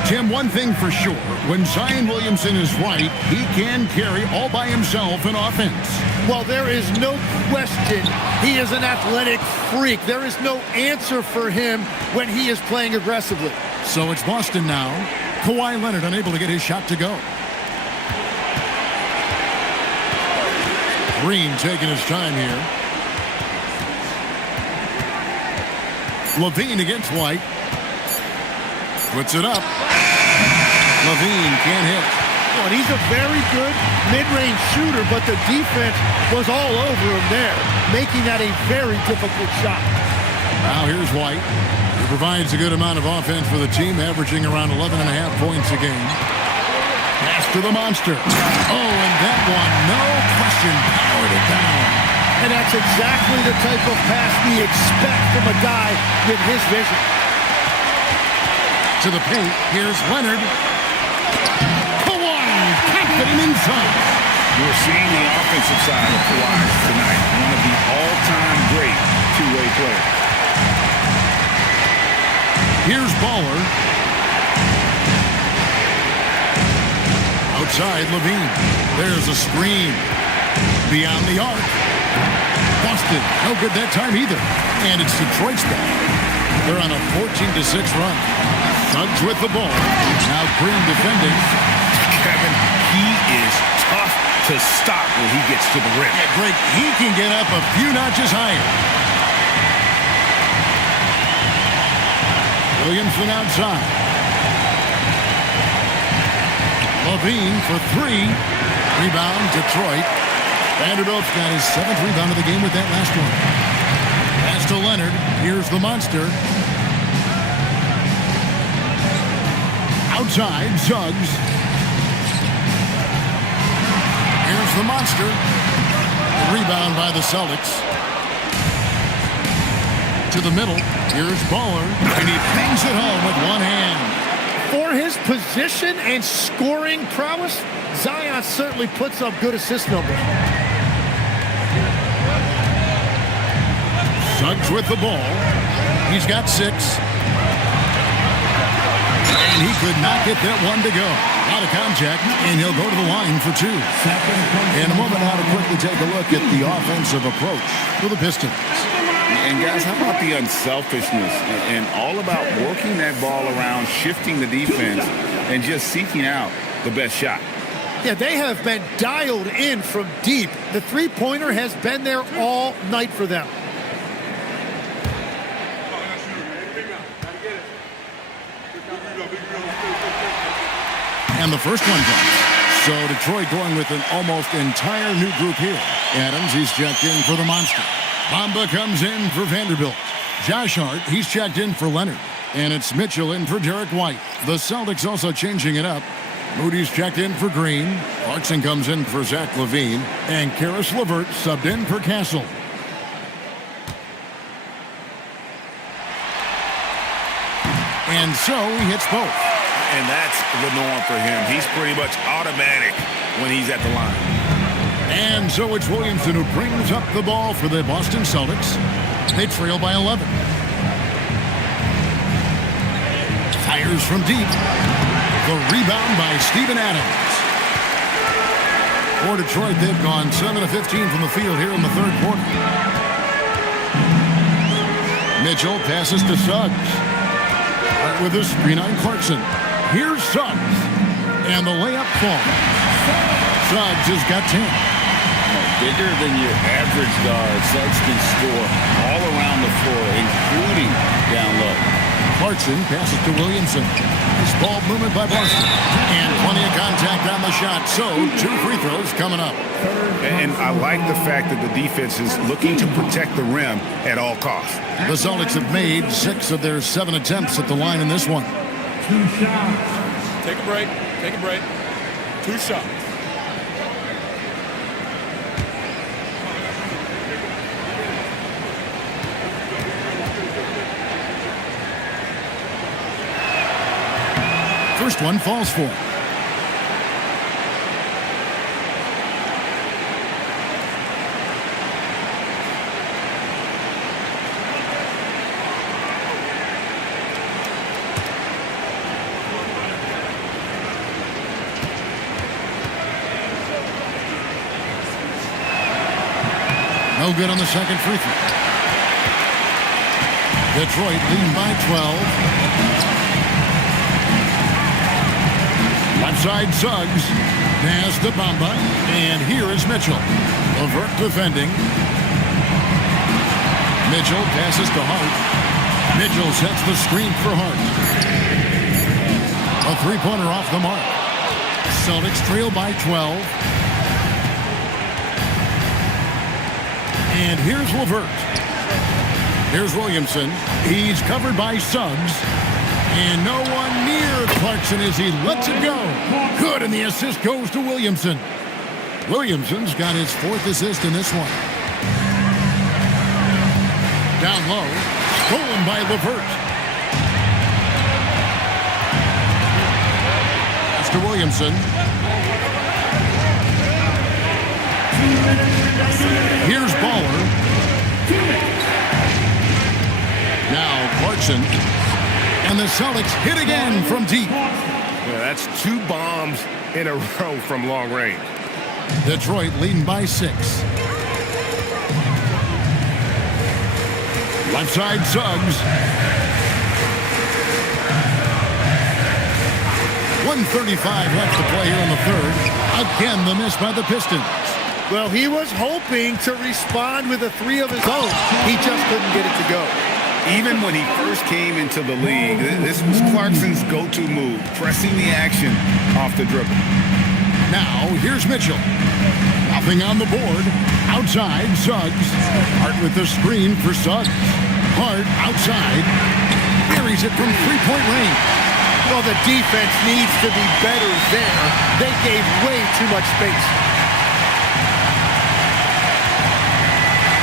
Tim, one thing for sure, when Zion Williamson is right, he can carry all by himself in offense. Well, there is no question he is an athletic freak. There is no answer for him when he is playing aggressively. So it's Boston now. Kawhi Leonard unable to get his shot to go. Green taking his time here. Levine against White. Puts it up. Levine can't hit. Oh, and he's a very good mid-range shooter, but the defense was all over him there, making that a very difficult shot. Now here's White. He provides a good amount of offense for the team, averaging around 11.5 points a game. Pass to the monster. Oh, and that one, no question, powered it down. And that's exactly the type of pass we expect from a guy with his vision. To the paint, here's Leonard. Kawhi, confident inside. We're seeing the offensive side of Kawhi tonight. One of the all-time great two-way players. Here's Baller. Outside Levine. There's a screen. Beyond the arc. Boston, no good that time either. And it's Detroit's ball. They're on a 14-6 run. Suggs with the ball. Now Green defending. Kevin, he is tough to stop when he gets to the rim. Yeah, Greg, he can get up a few notches higher. Williamson outside. Levine for 3. Rebound, Detroit. Vanderbilt's got his 7th rebound of the game with that last one. Pass to Leonard. Here's the monster. Outside, Suggs. Here's the monster. Rebound by the Celtics. To the middle. Here's Baller. And he bangs it home with one hand. For his position and scoring prowess, Zion certainly puts up good assist numbers. Suggs with the ball. He's got 6. And he could not get that one to go. Out of contact, and he'll go to the line for two. In a moment now to quickly take a look at the offensive approach for the Pistons. And guys, how about the unselfishness and all about working that ball around, shifting the defense, and just seeking out the best shot? Yeah, they have been dialed in from deep. The three-pointer has been there all night for them. And the first one comes. So Detroit going with an almost entire new group here. Adams, he's checked in for the Monster. Bamba comes in for Vanderbilt. Josh Hart, he's checked in for Leonard. And it's Mitchell in for Derek White. The Celtics also changing it up. Moody's checked in for Green. Clarkson comes in for Zach LaVine. And Karis LeVert subbed in for Castle. And so he hits both. And that's the norm for him. He's pretty much automatic when he's at the line. And so it's Williamson who brings up the ball for the Boston Celtics. They trail by 11. Fires from deep. The rebound by Steven Adams. For Detroit, they've gone 7 of 15 from the field here in the third quarter. Mitchell passes to Suggs. Right with a screen on Clarkson. Here's Suggs. And the layup falls. Suggs has got 10. Bigger than your average guard, Suggs can score all around the floor, including down low. Clarkson passes to Williamson. Nice ball movement by Boston. And plenty of contact on the shot. So, 2 free throws coming up. And I like the fact that the defense is looking to protect the rim at all costs. The Celtics have made 6 of their 7 attempts at the line in this one. 2 shots. Take a break. Take a break. 2 shots. First one falls for. No good on the second free throw. Detroit leading by 12. Left side Suggs. Pass to Bamba. And here is Mitchell. LeVert defending. Mitchell passes to Hart. Mitchell sets the screen for Hart. A three-pointer off the mark. Celtics trail by 12. And here's LeVert. Here's Williamson. He's covered by Suggs. And no one near Clarkson as he lets it go. Good, and the assist goes to Williamson. Williamson's got his 4th assist in this one. Down low, stolen by LeVert. That's to Williamson. Here's Baller. Now Clarkson. And the Celtics hit again from deep. Yeah, that's 2 bombs in a row from long range. Detroit leading by 6. Left side Suggs. 1:35 left to play here in the third. Again, the miss by the Pistons. Well, he was hoping to respond with a 3 of his own. He just couldn't get it to go. Even when he first came into the league, this was Clarkson's go-to move, pressing the action off the dribble. Now, here's Mitchell. Nothing on the board. Outside, Suggs. Hart with the screen for Suggs. Hart outside. Buries it from three-point range. Well, the defense needs to be better there. They gave way too much space.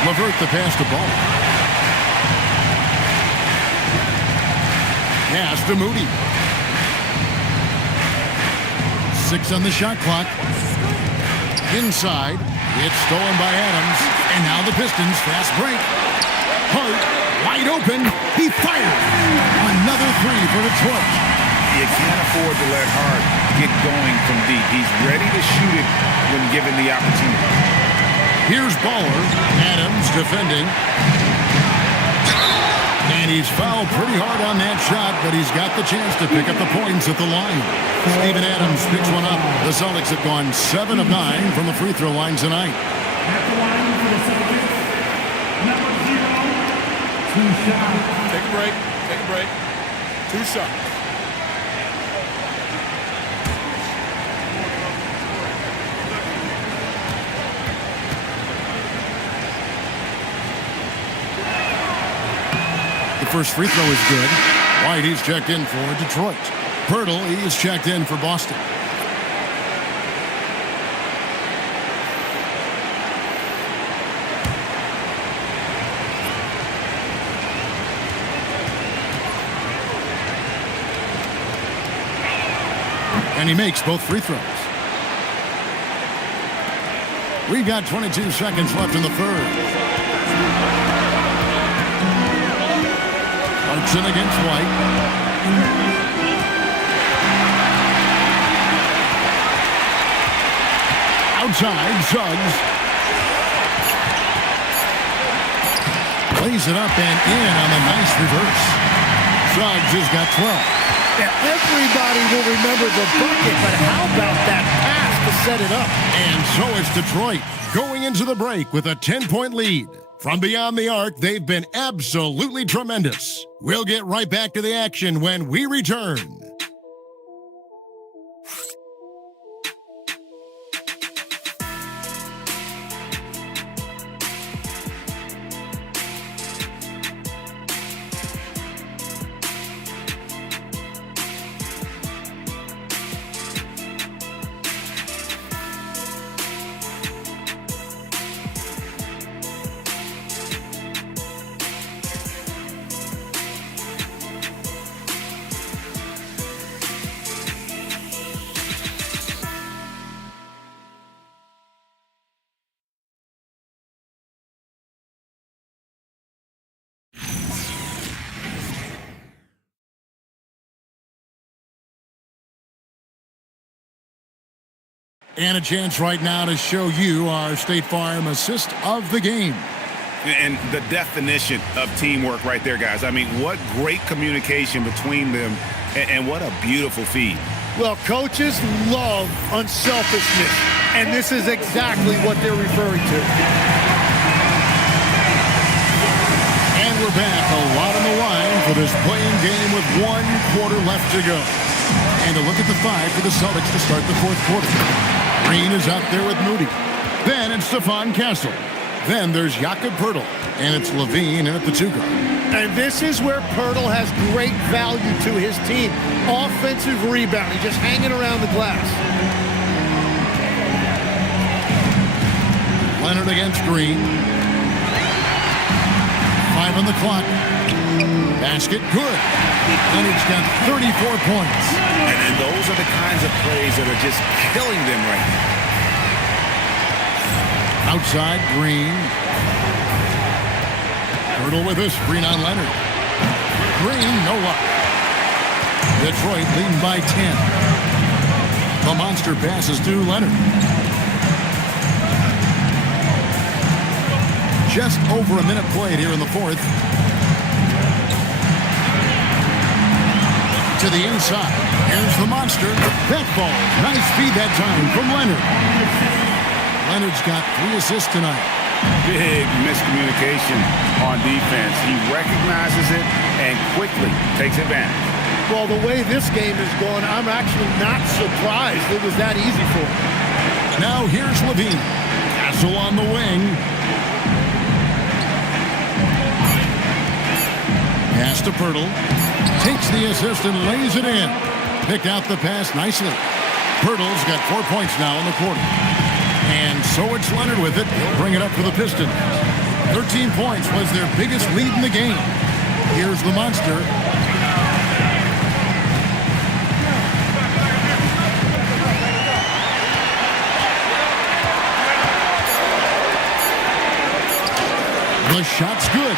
LeVert the pass to Ball. Pass to Moody. 6 on the shot clock. Inside. It's stolen by Adams. And now the Pistons fast break. Hart wide open. He fires. Another 3 for Detroit. You can't afford to let Hart get going from deep. He's ready to shoot it when given the opportunity. Here's Baller. Adams defending. And he's fouled pretty hard on that shot, but he's got the chance to pick up the points at the line. Steven Adams picks one up. The Celtics have gone 7 of 9 from the free throw line tonight. At the line for the Celtics, number 0, 2 shots. Take a break. Take a break. 2 shots. The first free throw is good. White, he's checked in for Detroit. Pirtle, he's checked in for Boston. And he makes both free throws. We've got 22 seconds left in the third. Clarkson against White. Outside, Suggs. Lays it up and in on a nice reverse. Suggs has got 12. Yeah, everybody will remember the bucket, but how about that pass to set it up? And so it's Detroit going into the break with a 10-point lead. From beyond the arc, they've been absolutely tremendous. We'll get right back to the action when we return. And a chance right now to show you our State Farm assist of the game. And the definition of teamwork right there, guys. I mean, what great communication between them, and what a beautiful feed. Well, coaches love unselfishness, and this is exactly what they're referring to. And we're back, a lot on the line for this playing game with 1 quarter left to go. And a look at the 5 for the Celtics to start the 4th quarter. Green is out there with Moody. Then it's Stephon Castle. Then there's Jakob Pirtle. And it's Levine in at the 2 guard. And this is where Pirtle has great value to his team. Offensive rebounding, just hanging around the glass. Leonard against Green. 5 on the clock. Basket good. Leonard's got 34 points. And those are the kinds of plays that are just killing them right now. Outside, Green. Pirtle with a screen on Leonard. Green, no luck. Detroit leading by 10. The monster passes to Leonard. Just over a minute played here in the 4th. To the inside. Here's the monster. That ball. Nice feed that time from Leonard. Leonard's got 3 assists tonight. Big miscommunication on defense. He recognizes it and quickly takes advantage. Well, the way this game is going, I'm actually not surprised it was that easy for him. Now here's Levine. Castle on the wing. Pass to Pirtle. Takes the assist and lays it in. Picked out the pass nicely. Pirtle's got 4 points now in the quarter. And so it's Leonard with it. He'll bring it up for the Pistons. 13 points was their biggest lead in the game. Here's the monster. The shot's good.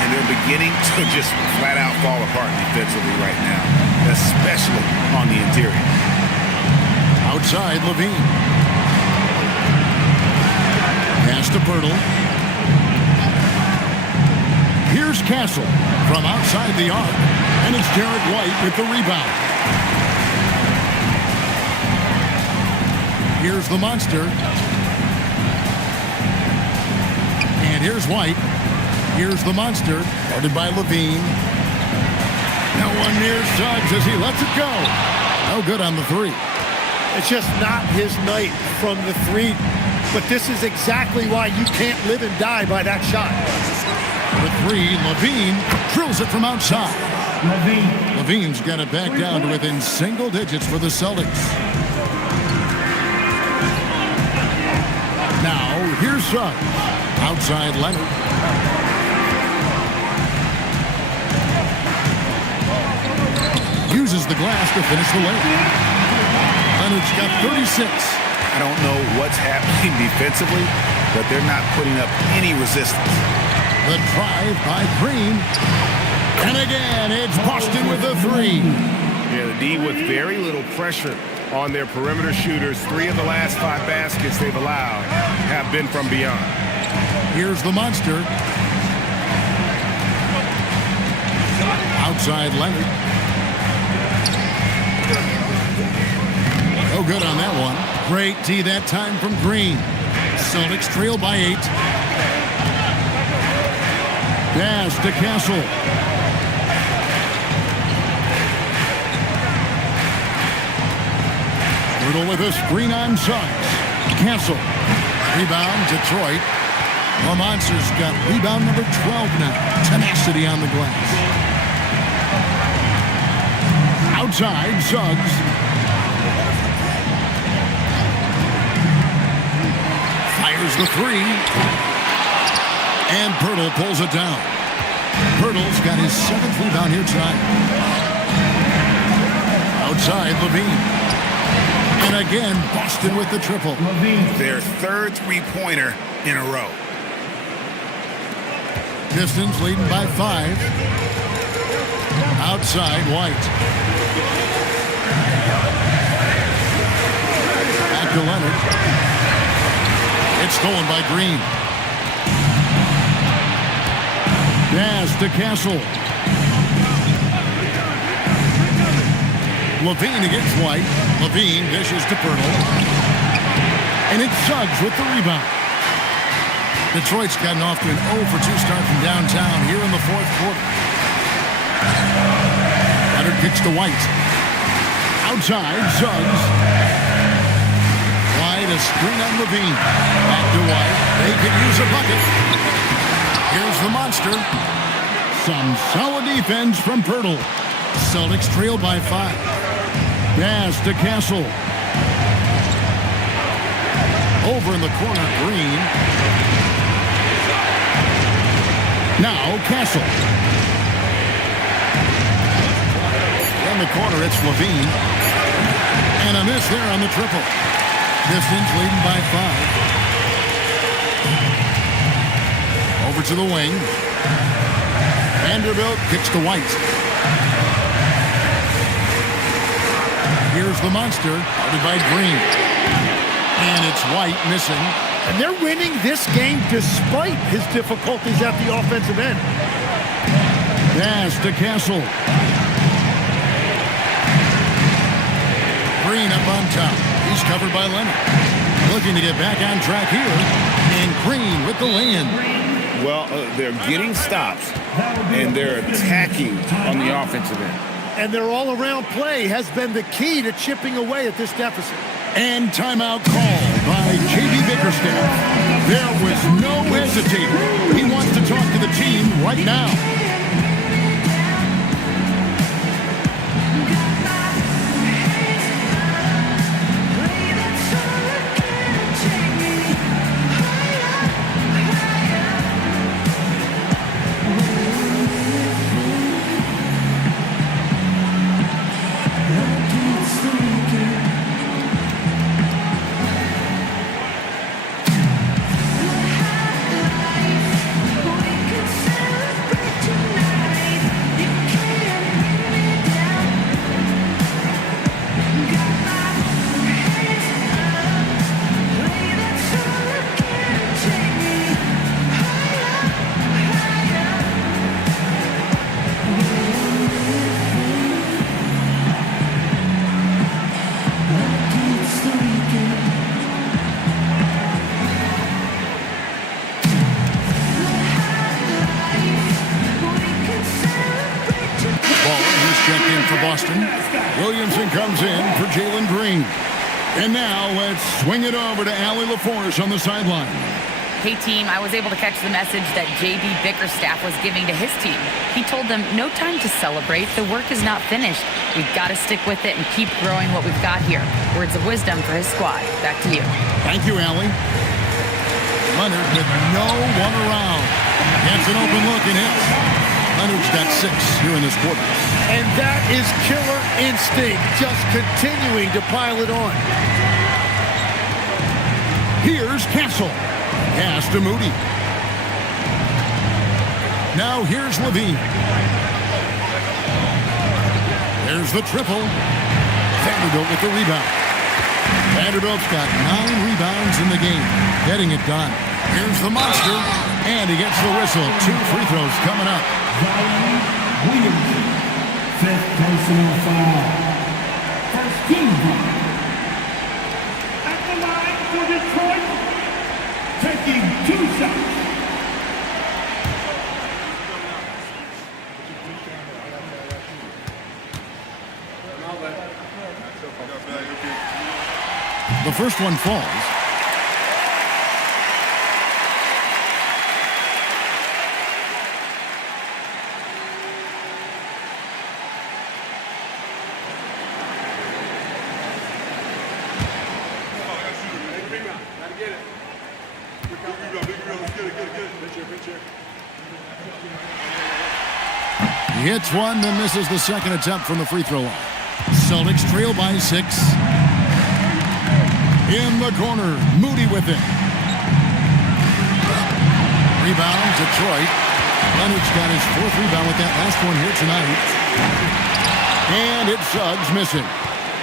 And they're beginning to just flat out fall apart defensively right now, especially on the interior. Outside, Levine. Pass to Pirtle. Here's Castle from outside the arc, and it's Derek White with the rebound. Here's the monster. And here's White. Here's the monster, guarded by Levine. Now one near Suggs as he lets it go. No good on the three. It's just not his night from the three, but this is exactly why you can't live and die by that shot. The three, Levine drills it from outside. Levine's got it back down to within single digits for the Celtics. Now, here's Suggs. Outside Leonard. Uses the glass to finish the layup. Leonard's got 36. I don't know what's happening defensively, but they're not putting up any resistance. The drive by Green. And again, it's Boston with the three. Yeah, the D with very little pressure on their perimeter shooters. 3 of the last 5 baskets they've allowed have been from beyond. Here's the monster. Outside Leonard. No good on that one. Great D that time from Green. Celtics trail by 8. Pass to Castle. Riddle with a screen on Suggs. Castle. Rebound, Detroit. The Monsters got rebound number 12 now. Tenacity on the glass. Outside, Suggs. Fires the three. And Pirtle pulls it down. Pirtle's got his 7th rebound here tonight. Outside, Levine. And again, Boston with the triple. Their 3rd three-pointer in a row. Pistons leading by 5. Outside, White. Back to Leonard. It's stolen by Green. Pass to Castle. Levine against White. Levine dishes to Pirtle. And it's Suggs with the rebound. Detroit's gotten off to an 0-for-2 start from downtown here in the 4th quarter. Leonard kicks to White. Outside, Suggs. White, a screen on Levine. Back to White. They could use a bucket. Here's the monster. Some solid defense from Pirtle. Celtics trail by 5. Pass to Castle. Over in the corner, Green. Now Castle. In the corner, it's Levine. And a miss there on the triple. Pistons leading by 5. Over to the wing. Vanderbilt kicks to White. Here's the monster, guarded by Green. And it's White missing. And they're winning this game despite his difficulties at the offensive end. Pass to Castle. Green up on top. He's covered by Leonard. Looking to get back on track here. And Green with the lay-in. Well, they're getting stops, and they're attacking on the offensive end. And their all-around play has been the key to chipping away at this deficit. And timeout called by J.B. Bickerstaff. There was no hesitating. He wants to talk to the team right now. comes in for Jalen Green. And now let's swing it over to Allie LaForce on the sideline. Hey team, I was able to catch the message that JB Bickerstaff was giving to his team. He told them, no time to celebrate. The work is not finished. We've got to stick with it and keep growing what we've got here. Words of wisdom for his squad. Back to you. Thank you, Allie. Leonard with no one around. Gets an open look and hits. Leonard's got 6 here in this quarter. And that is killer instinct, just continuing to pile it on. Here's Castle. Pass to Moody. Now here's Levine. There's the triple. Vanderbilt with the rebound. Vanderbilt's got 9 rebounds in the game. Getting it done. Here's the monster. And he gets the whistle. 2 free throws coming up. Williamson, 5th personal foul. First team foul. At the line for Detroit, taking 2 shots. The first one falls. He hits one, then misses the second attempt from the free throw line. Celtics trail by 6. In the corner, Moody with it. Rebound, Detroit. Leonard's got his 4th rebound with that last one here tonight. And it's Suggs missing.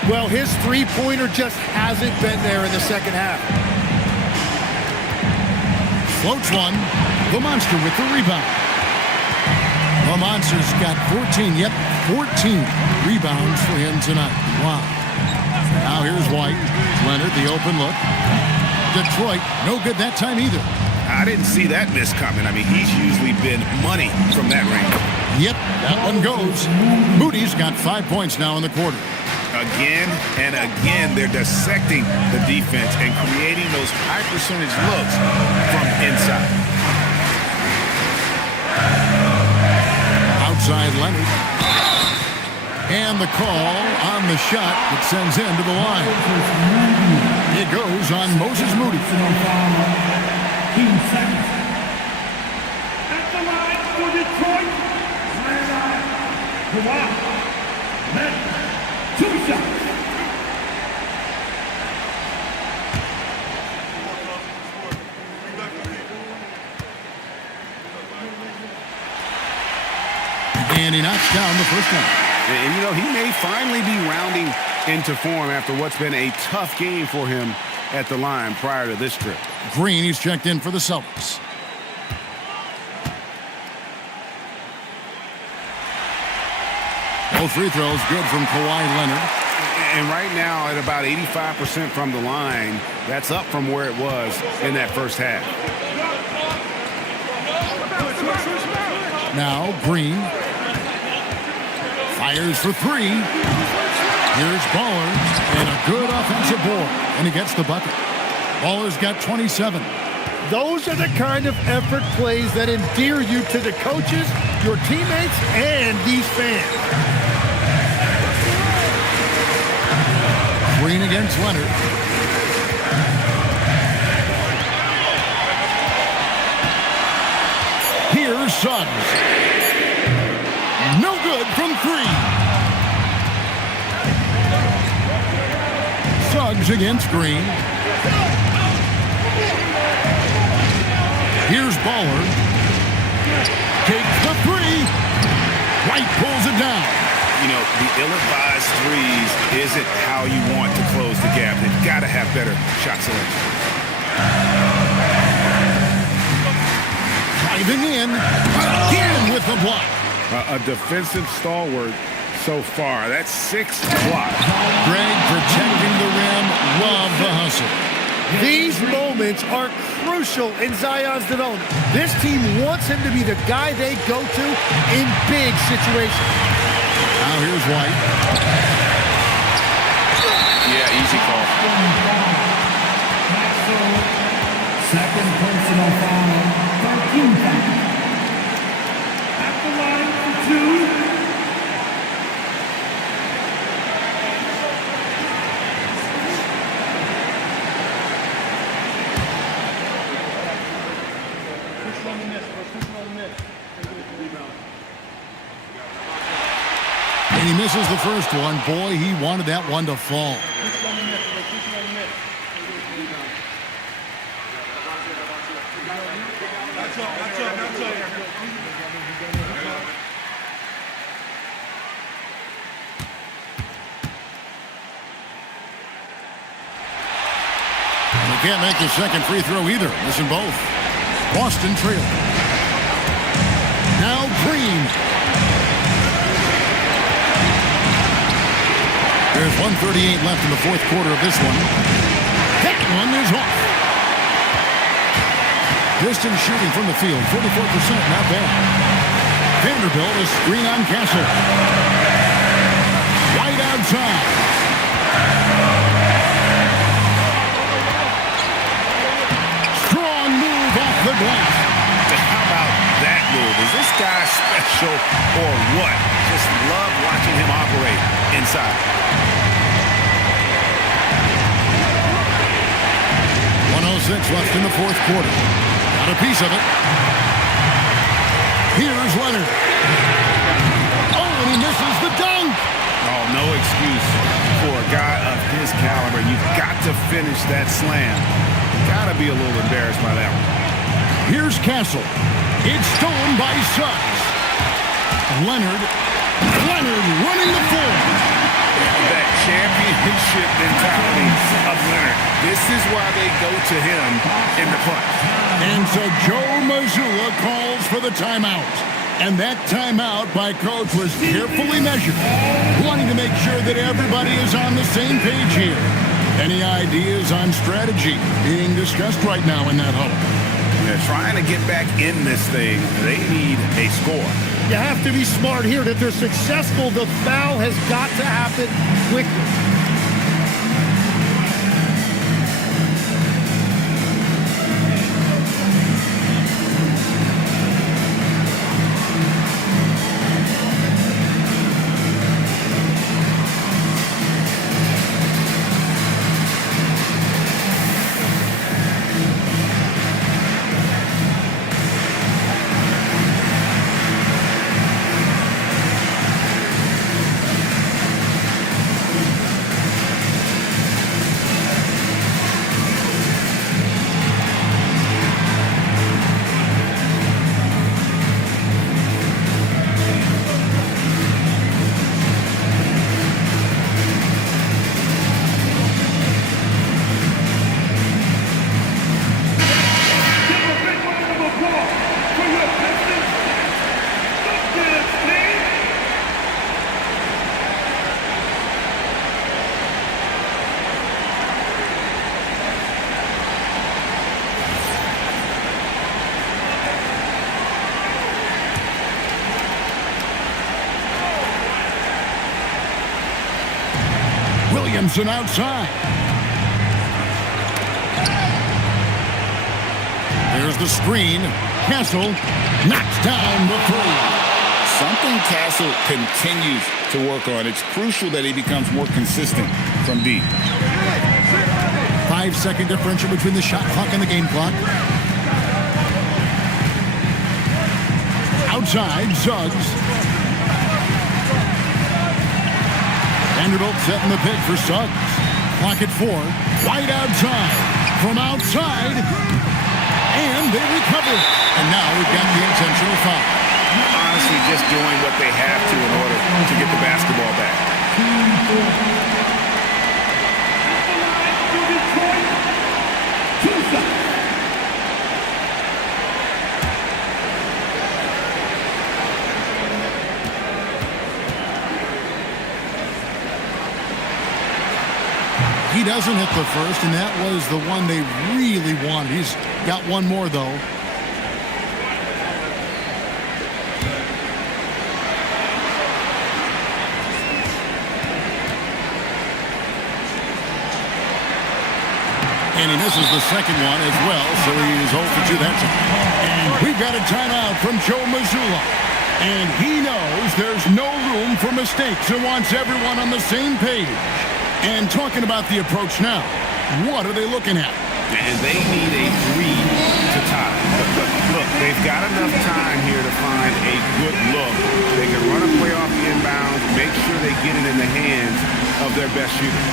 Well, his three-pointer just hasn't been there in the second half. Floats one. The monster with the rebound. The monster's got 14. Yep, 14 rebounds for him tonight. Wow. Now here's White. Leonard, the open look. Detroit, no good that time either. I didn't see that miss coming. I mean, he's usually been money from that range. Yep, that one goes. Moody's got 5 points now in the quarter. Again and again, they're dissecting the defense and creating those high percentage looks from inside. Outside Leonard. And the call on the shot that sends him to the line. It goes on Moses Moody. At the line for Detroit, Kawhi. 2 shots. And he knocks down the first one. And, you know, he may finally be rounding into form after what's been a tough game for him at the line prior to this trip. Green, he's checked in for the Celtics. Both free throws good from Kawhi Leonard. And right now at about 85% from the line, that's up from where it was in that first half. Now Green fires for 3. Here's Baller and a good offensive board, and he gets the bucket. Baller's got 27. Those are the kind of effort plays that endear you to the coaches, your teammates, and these fans. Green against Leonard. Here's Suggs. No good from 3. Suggs against Green. Here's Baller. Takes the 3. White pulls it down. You know, the ill-advised threes isn't how you want to close the gap. They've got to have better shot selection. Driving in. Again with the block. A defensive stalwart so far. That's 6 blocks. Greg protecting the rim. Love the hustle. These moments are crucial in Zion's development. This team wants him to be the guy they go to in big situations. Now here's White. emergency call. Second personal foul, 13 foul. At the line for two. And he misses the first one. Boy, he wanted that one to fall. They can't make the second free throw either. Missing both. Boston trail. Now Green. There's 1:38 left in the fourth quarter of this one. That one is off. Pistons shooting from the field, 44%, not bad. Vanderbilt is screen on Castle. Right outside. Strong move off the glass. How about that move? Is this guy special or what? Just love watching him operate inside. 1:06 left in the fourth quarter. Got a piece of it. Here's Leonard. Oh, and he misses the dunk. Oh, no excuse for a guy of his caliber. You've got to finish that slam. Got to be a little embarrassed by that one. Here's Castle. It's stolen by Suggs. Leonard running the floor. That championship mentality of Leonard. This is why they go to him in the clutch. And so Joe Mazzulla calls for the timeout. And that timeout by coach was carefully measured, wanting to make sure that everybody is on the same page here. Any ideas on strategy being discussed right now in that huddle? They're trying to get back in this thing. They need a score. You have to be smart here. If they're successful, the foul has got to happen quickly. Williamson outside. There's the screen. Castle knocks down the three. Something Castle continues to work on. It's crucial that he becomes more consistent from deep. 5-second differential between the shot clock and the game clock. Outside, Suggs. Vanderbilt setting the pick for Suggs. Clock at 4. White outside. From outside. And they recover. And now we've got the intentional foul. Honestly, just doing what they have to in order to get the basketball back. He doesn't hit the first, and that was the one they really wanted. He's got one more, though. And he misses the second one as well, so he's 0 for 2 that time. And we've got a timeout from Joe Mazzulla. And he knows there's no room for mistakes and wants everyone on the same page. And talking about the approach now, what are they looking at? And they need a 3 to tie. Look, they've got enough time here to find a good look. They can run a play off the inbounds, make sure they get it in the hands of their best shooter.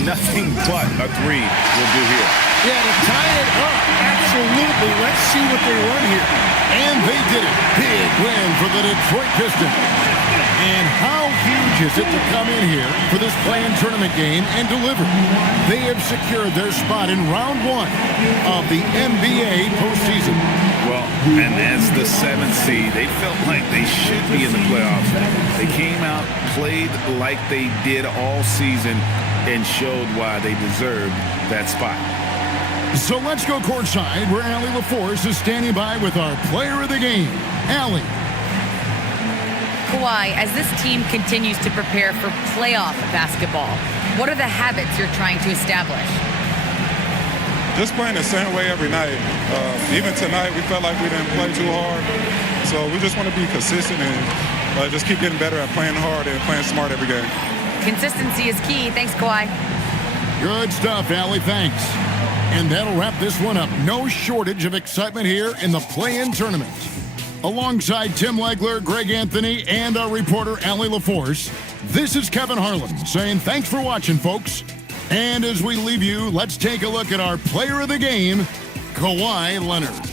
Nothing but a 3 will do here. Yeah, to tie it up. Absolutely. Let's see what they run here. And they did it. Big win for the Detroit Pistons. And how huge is it to come in here for this play-in tournament game and deliver? They have secured their spot in round 1 of the NBA postseason. Well, and as the 7th seed, they felt like they should be in the playoffs. They came out, played like they did all season, and showed why they deserved that spot. So let's go courtside where Allie LaForce is standing by with our player of the game. Allie. Kawhi, as this team continues to prepare for playoff basketball, what are the habits you're trying to establish? Just playing the same way every night. Even tonight, we felt like we didn't play too hard. So we just want to be consistent and just keep getting better at playing hard and playing smart every game. Consistency is key. Thanks, Kawhi. Good stuff, Allie. Thanks. And that'll wrap this one up. No shortage of excitement here in the play-in tournament. Alongside Tim Legler, Greg Anthony, and our reporter, Allie LaForce, this is Kevin Harlan saying thanks for watching, folks. And as we leave you, let's take a look at our player of the game, Kawhi Leonard.